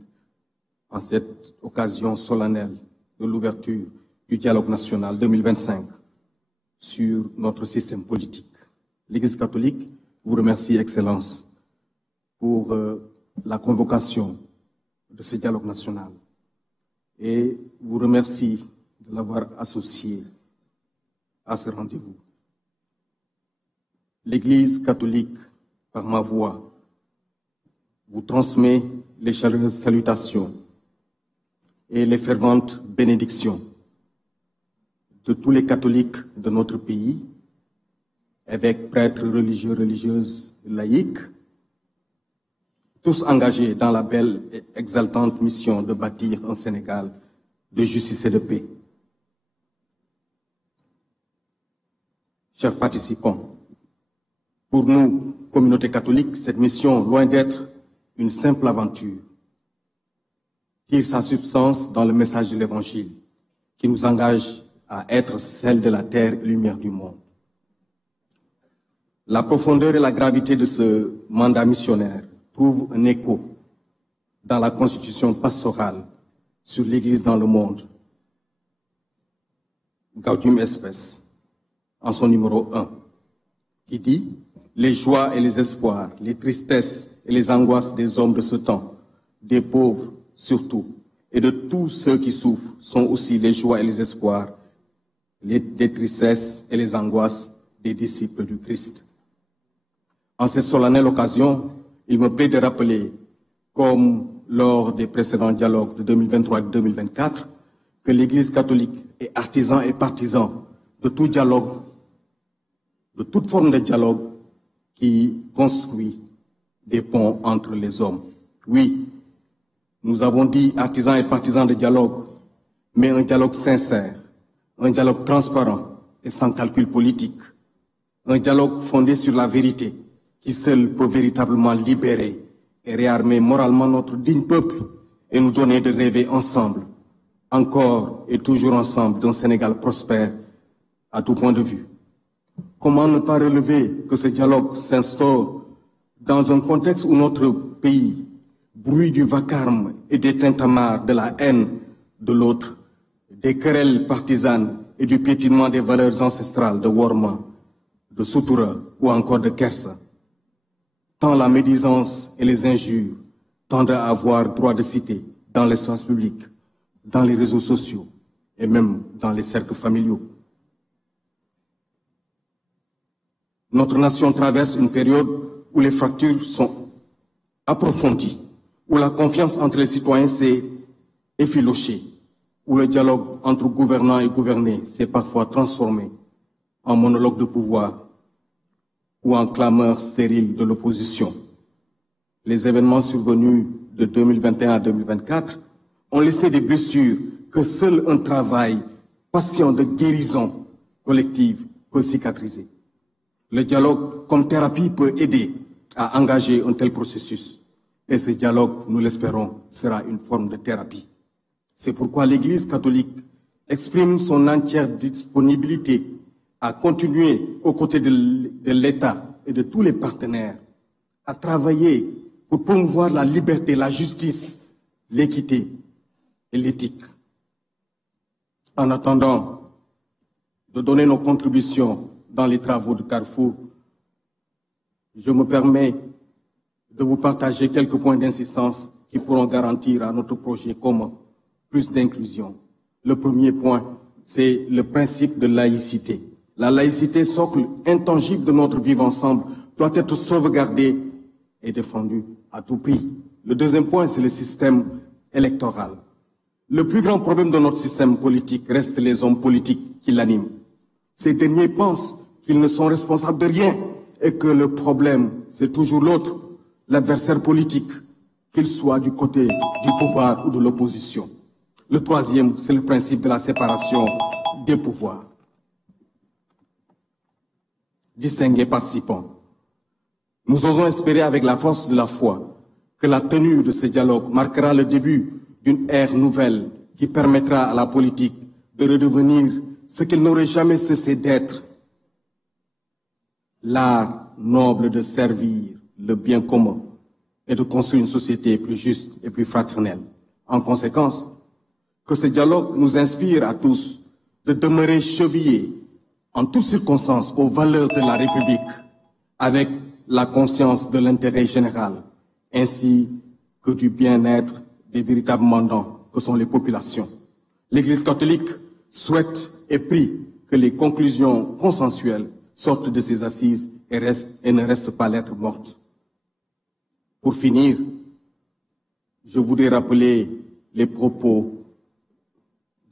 en cette occasion solennelle de l'ouverture du dialogue national 2025 sur notre système politique. L'Église catholique vous remercie, Excellence, pour la convocation de ce dialogue national et vous remercie de l'avoir associé à ce rendez-vous. L'Église catholique, par ma voix, vous transmet les chaleureuses salutations et les ferventes bénédictions de tous les catholiques de notre pays, évêques, prêtres, religieux, religieuses, laïcs, tous engagés dans la belle et exaltante mission de bâtir un Sénégal de justice et de paix. chers participants, pour nous, communauté catholique, cette mission, loin d'être une simple aventure, tire sa substance dans le message de l'Évangile qui nous engage à être celle de la terre et lumière du monde. La profondeur et la gravité de ce mandat missionnaire trouvent un écho dans la constitution pastorale sur l'Église dans le monde, Gaudium Spes, en son numéro 1, qui dit « Les joies et les espoirs, les tristesses et les angoisses des hommes de ce temps, des pauvres surtout, et de tous ceux qui souffrent, sont aussi les joies et les espoirs, des tristesses et les angoisses des disciples du Christ. » En cette solennelle occasion, il me plaît de rappeler, comme lors des précédents dialogues de 2023 et 2024, que l'Église catholique est artisan et partisan de tout dialogue, de toute forme de dialogue qui construit des ponts entre les hommes. Oui, nous avons dit artisans et partisans de dialogue, mais un dialogue sincère, un dialogue transparent et sans calcul politique, un dialogue fondé sur la vérité qui seul peut véritablement libérer et réarmer moralement notre digne peuple et nous donner de rêver ensemble, encore et toujours ensemble, d'un Sénégal prospère à tout point de vue. Comment ne pas relever que ce dialogue s'instaure dans un contexte où notre pays bruit du vacarme et des tintamarres de la haine de l'autre, des querelles partisanes et du piétinement des valeurs ancestrales de Worma, de Sutura ou encore de Kersa. Tant la médisance et les injures tendent à avoir droit de cité dans l'espace public, dans les réseaux sociaux et même dans les cercles familiaux. Notre nation traverse une période où les fractures sont approfondies, où la confiance entre les citoyens s'est effilochée, où le dialogue entre gouvernants et gouvernés s'est parfois transformé en monologue de pouvoir ou en clameur stérile de l'opposition. Les événements survenus de 2021 à 2024 ont laissé des blessures que seul un travail patient de guérison collective peut cicatriser. Le dialogue comme thérapie peut aider à engager un tel processus. Et ce dialogue, nous l'espérons, sera une forme de thérapie. C'est pourquoi l'Église catholique exprime son entière disponibilité à continuer aux côtés de l'État et de tous les partenaires à travailler pour promouvoir la liberté, la justice, l'équité et l'éthique. En attendant de donner nos contributions dans les travaux de Carrefour, je me permets de vous partager quelques points d'insistance qui pourront garantir à notre projet commun plus d'inclusion. Le premier point, c'est le principe de laïcité. La laïcité, socle intangible de notre vivre ensemble, doit être sauvegardée et défendue à tout prix. Le deuxième point, c'est le système électoral. Le plus grand problème de notre système politique reste les hommes politiques qui l'animent. Ces derniers pensent qu'ils ne sont responsables de rien et que le problème, c'est toujours l'autre, l'adversaire politique, qu'il soit du côté du pouvoir ou de l'opposition. Le troisième, c'est le principe de la séparation des pouvoirs. Distingués participants, nous osons espérer avec la force de la foi que la tenue de ce dialogue marquera le début d'une ère nouvelle qui permettra à la politique de redevenir ce qu'elle n'aurait jamais cessé d'être, l'art noble de servir le bien commun et de construire une société plus juste et plus fraternelle. En conséquence, que ce dialogue nous inspire à tous de demeurer chevillés en toutes circonstances aux valeurs de la République, avec la conscience de l'intérêt général, ainsi que du bien-être des véritables mandants que sont les populations. L'Église catholique souhaite et prie que les conclusions consensuelles sortent de ces assises et ne restent pas lettre morte. Pour finir, je voudrais rappeler les propos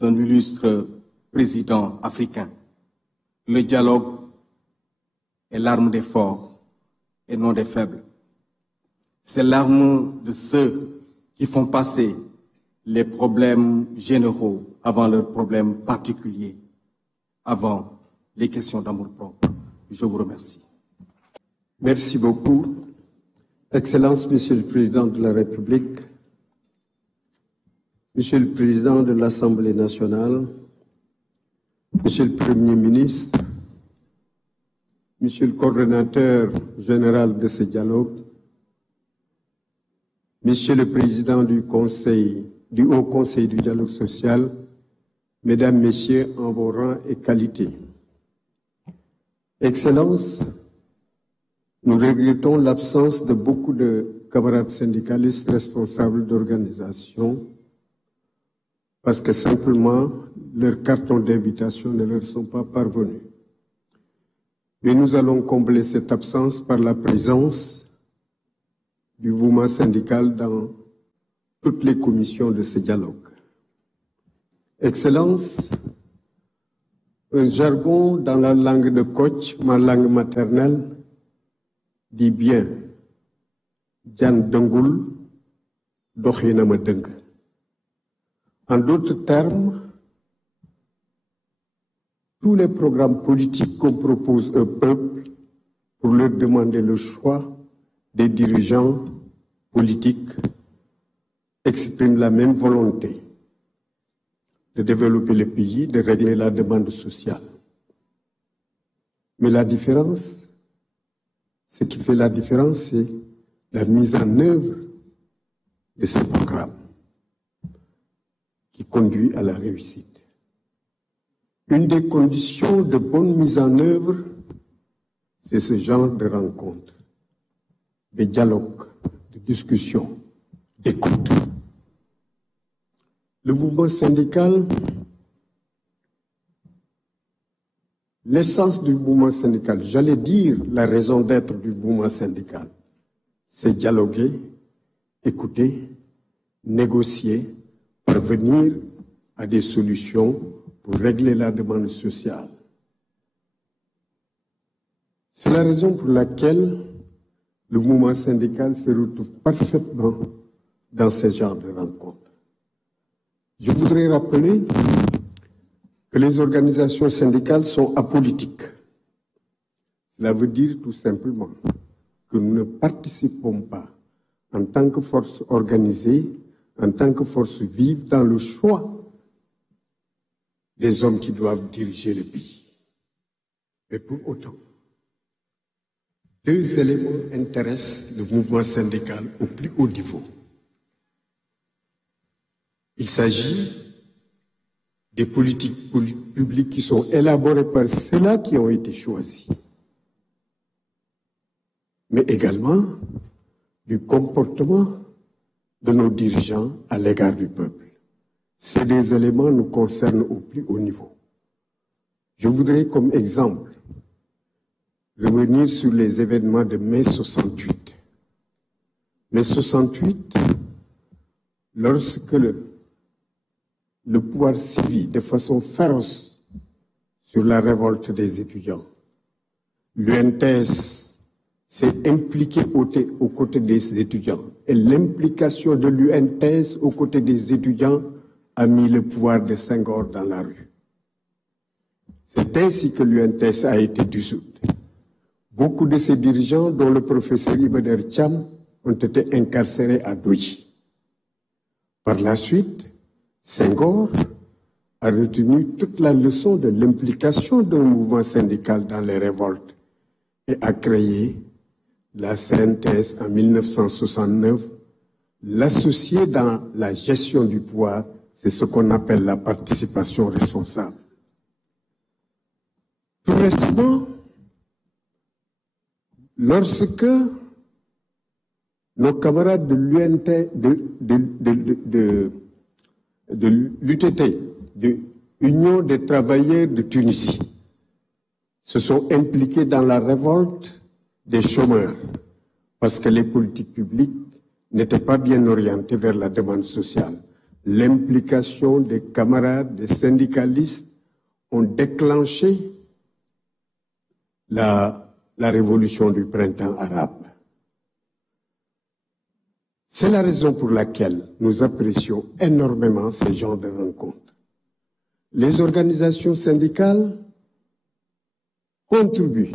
d'un illustre président africain. Le dialogue est l'arme des forts et non des faibles. C'est l'arme de ceux qui font passer les problèmes généraux avant leurs problèmes particuliers, avant les questions d'amour-propre. Je vous remercie. Merci beaucoup. Excellence, Monsieur le Président de la République, Monsieur le Président de l'Assemblée nationale, Monsieur le Premier ministre, Monsieur le coordonnateur général de ce dialogue, Monsieur le Président du Haut Conseil du dialogue social, Mesdames, Messieurs, en vos rangs et qualités. Excellences, nous regrettons l'absence de beaucoup de camarades syndicalistes responsables d'organisations parce que simplement leurs cartons d'invitation ne leur sont pas parvenus. Mais nous allons combler cette absence par la présence du mouvement syndical dans toutes les commissions de ce dialogue. Excellences, un jargon dans la langue de Kutch, ma langue maternelle, dit bien Jan Dengul, Dochinama Deng. En d'autres termes, tous les programmes politiques qu'on propose au peuple pour leur demander le choix des dirigeants politiques expriment la même volonté de développer le pays, de régler la demande sociale. Mais la différence, ce qui fait la différence, c'est la mise en œuvre de ces programmes qui conduit à la réussite. Une des conditions de bonne mise en œuvre, c'est ce genre de rencontres, de dialogues, de discussions, d'écoute. Le mouvement syndical, l'essence du mouvement syndical, j'allais dire la raison d'être du mouvement syndical, c'est dialoguer, écouter, négocier, parvenir à des solutions pour régler la demande sociale. C'est la raison pour laquelle le mouvement syndical se retrouve parfaitement dans ce genre de rencontres. Je voudrais rappeler que les organisations syndicales sont apolitiques. Cela veut dire tout simplement que nous ne participons pas en tant que force organisée, en tant que force vive dans le choix des hommes qui doivent diriger le pays. Mais pour autant, deux éléments intéressent le mouvement syndical au plus haut niveau. Il s'agit des politiques publiques qui sont élaborées par ceux-là qui ont été choisis, mais également du comportement de nos dirigeants à l'égard du peuple. Ces deux éléments nous concernent au plus haut niveau. Je voudrais comme exemple revenir sur les événements de mai 68. Mai 68, lorsque le pouvoir sévit de façon féroce sur la révolte des étudiants, l'UNTS s'est impliqué aux côtés des étudiants. Et l'implication de l'UNTS aux côtés des étudiants a mis le pouvoir de Senghor dans la rue. C'est ainsi que l'UNTS a été dissoute. Beaucoup de ses dirigeants, dont le professeur Ibader Cham, ont été incarcérés à Doji. Par la suite, Senghor a retenu toute la leçon de l'implication d'un mouvement syndical dans les révoltes et a créé la CNTS en 1969. L'associer dans la gestion du pouvoir, c'est ce qu'on appelle la participation responsable. Tout récemment, lorsque nos camarades de l'UTT, de l'Union des travailleurs de Tunisie, se sont impliqués dans la révolte des chômeurs, parce que les politiques publiques n'étaient pas bien orientées vers la demande sociale. L'implication des camarades, des syndicalistes, ont déclenché la révolution du printemps arabe. C'est la raison pour laquelle nous apprécions énormément ce genre de rencontres. Les organisations syndicales contribuent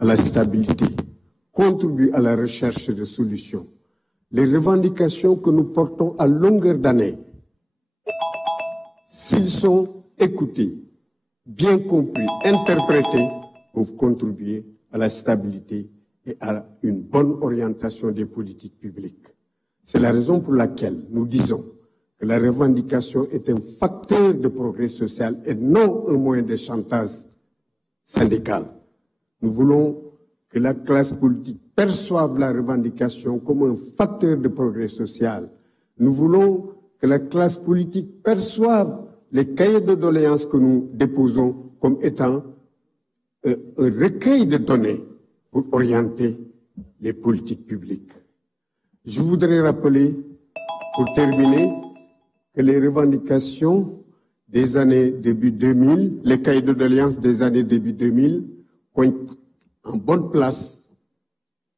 à la stabilité, contribuent à la recherche de solutions. Les revendications que nous portons à longueur d'année, s'ils sont écoutés, bien compris, interprétés, peuvent contribuer à la stabilité et à une bonne orientation des politiques publiques. C'est la raison pour laquelle nous disons que la revendication est un facteur de progrès social et non un moyen de chantage syndical. Nous voulons que la classe politique perçoive la revendication comme un facteur de progrès social. Nous voulons que la classe politique perçoive les cahiers de doléances que nous déposons comme étant un recueil de données pour orienter les politiques publiques. Je voudrais rappeler, pour terminer, que les revendications des années début 2000, les cahiers de doléances des années début 2000, ont en bonne place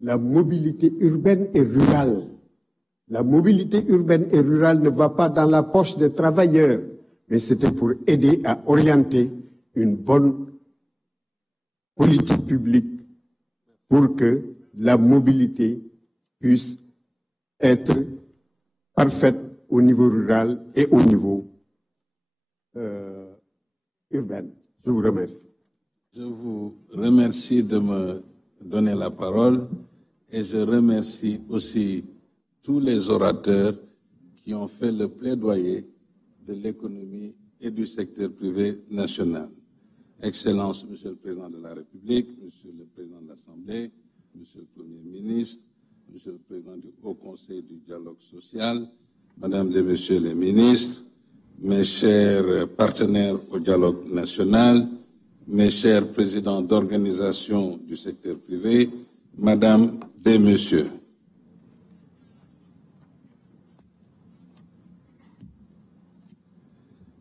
la mobilité urbaine et rurale. La mobilité urbaine et rurale ne va pas dans la poche des travailleurs, mais c'était pour aider à orienter une bonne politique publique pour que la mobilité puisse être parfaite au niveau rural et au niveau urbain. Je vous remercie. Je vous remercie de me donner la parole et je remercie aussi tous les orateurs qui ont fait le plaidoyer de l'économie et du secteur privé national. Excellences, Monsieur le Président de la République, Monsieur le Président de l'Assemblée, Monsieur le Premier ministre, Monsieur le Président du Haut Conseil du dialogue social, Mesdames et Messieurs les ministres, mes chers partenaires au dialogue national, mes chers présidents d'organisations du secteur privé, Mesdames et Messieurs.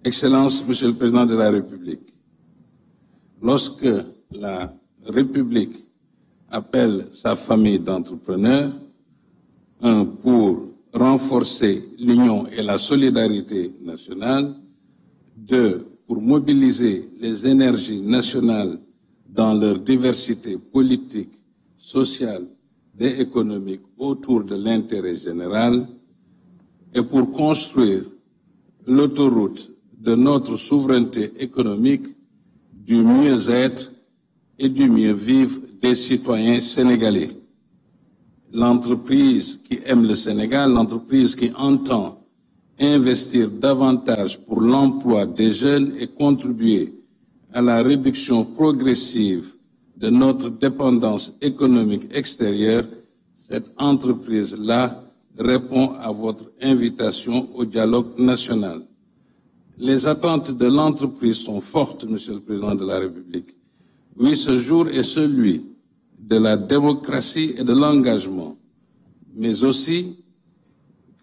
Excellences, Monsieur le Président de la République, lorsque la République appelle sa famille d'entrepreneurs, un, pour renforcer l'union et la solidarité nationale, deux, pour mobiliser les énergies nationales dans leur diversité politique, sociale et économique autour de l'intérêt général, et pour construire l'autoroute de notre souveraineté économique, du mieux-être et du mieux-vivre des citoyens sénégalais. L'entreprise qui aime le Sénégal, l'entreprise qui entend investir davantage pour l'emploi des jeunes et contribuer à la réduction progressive de notre dépendance économique extérieure, cette entreprise-là répond à votre invitation au dialogue national. Les attentes de l'entreprise sont fortes, Monsieur le Président de la République. Oui, ce jour est celui de la démocratie et de l'engagement, mais aussi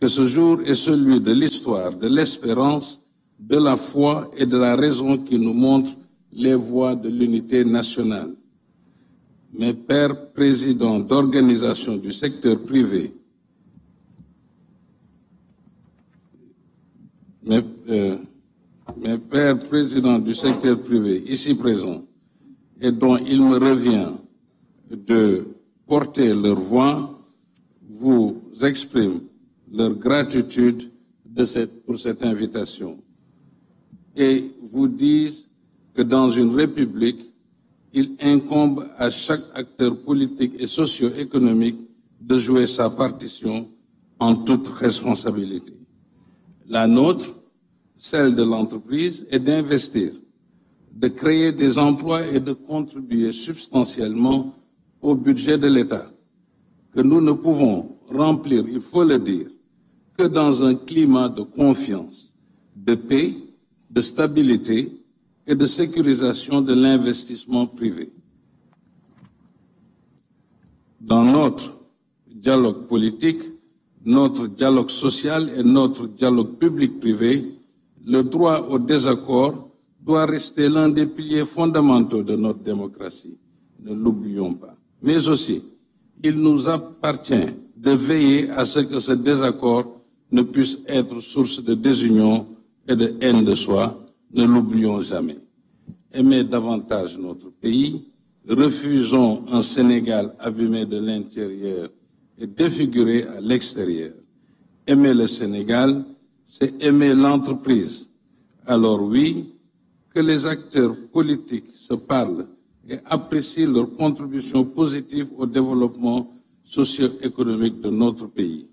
que ce jour est celui de l'histoire, de l'espérance, de la foi et de la raison qui nous montre les voies de l'unité nationale. Mes pères présidents d'organisations du secteur privé, mes pères présidents du secteur privé ici présents et dont il me revient de porter leur voix, vous expriment leur gratitude pour cette invitation et vous disent que dans une république, il incombe à chaque acteur politique et socio-économique de jouer sa partition en toute responsabilité. La nôtre, celle de l'entreprise, est d'investir, de créer des emplois et de contribuer substantiellement au budget de l'État, que nous ne pouvons remplir, il faut le dire, que dans un climat de confiance, de paix, de stabilité et de sécurisation de l'investissement privé. Dans notre dialogue politique, notre dialogue social et notre dialogue public-privé, le droit au désaccord doit rester l'un des piliers fondamentaux de notre démocratie. Ne l'oublions pas. Mais aussi, il nous appartient de veiller à ce que ce désaccord ne puisse être source de désunion et de haine de soi. Ne l'oublions jamais. Aimer davantage notre pays, Refusons un Sénégal abîmé de l'intérieur et défiguré à l'extérieur. Aimer le Sénégal, c'est aimer l'entreprise. Alors oui, que les acteurs politiques se parlent et apprécient leur contribution positive au développement socio-économique de notre pays.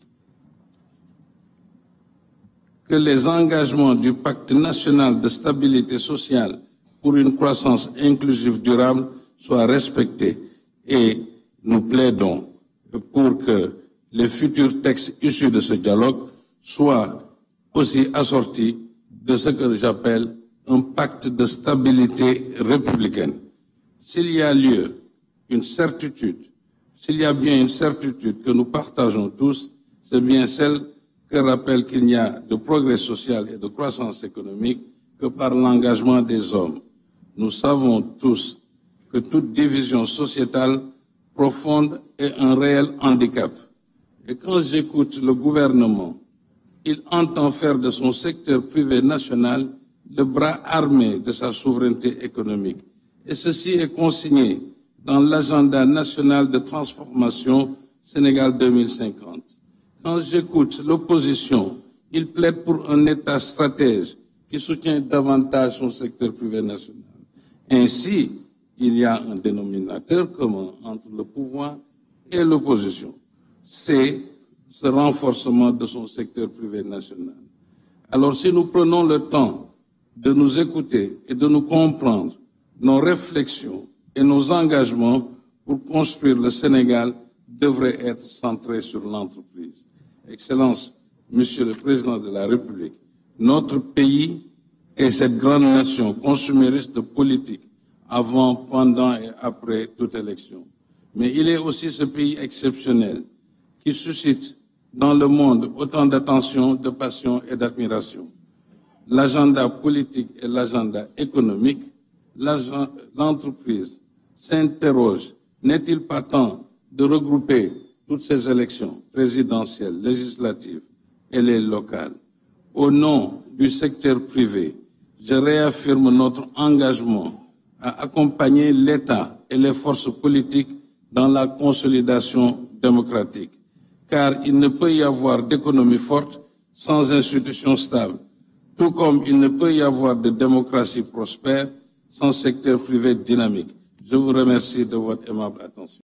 Que les engagements du Pacte national de stabilité sociale pour une croissance inclusive durable soient respectés et nous plaidons pour que les futurs textes issus de ce dialogue soient aussi assortis de ce que j'appelle un pacte de stabilité républicaine. S'il y a lieu, une certitude, s'il y a bien une certitude que nous partageons tous, c'est bien celle que rappelle qu'il n'y a de progrès social et de croissance économique que par l'engagement des hommes. Nous savons tous que toute division sociétale profonde est un réel handicap. Et quand j'écoute le gouvernement, il entend faire de son secteur privé national le bras armé de sa souveraineté économique. Et ceci est consigné dans l'agenda national de transformation Sénégal 2050. Quand j'écoute l'opposition, il plaide pour un État stratège qui soutient davantage son secteur privé national. Ainsi, il y a un dénominateur commun entre le pouvoir et l'opposition. C'est ce renforcement de son secteur privé national. Alors si nous prenons le temps de nous écouter et de nous comprendre, nos réflexions et nos engagements pour construire le Sénégal devraient être centrés sur l'entreprise. Excellence, Monsieur le Président de la République, notre pays est cette grande nation consumériste de politique avant, pendant et après toute élection. Mais il est aussi ce pays exceptionnel qui suscite dans le monde autant d'attention, de passion et d'admiration. L'agenda politique et l'agenda économique, l'entreprise s'interroge, n'est-il pas temps de regrouper toutes ces élections présidentielles, législatives et les locales? Au nom du secteur privé, je réaffirme notre engagement à accompagner l'État et les forces politiques dans la consolidation démocratique, car il ne peut y avoir d'économie forte sans institutions stables, tout comme il ne peut y avoir de démocratie prospère sans secteur privé dynamique. Je vous remercie de votre aimable attention.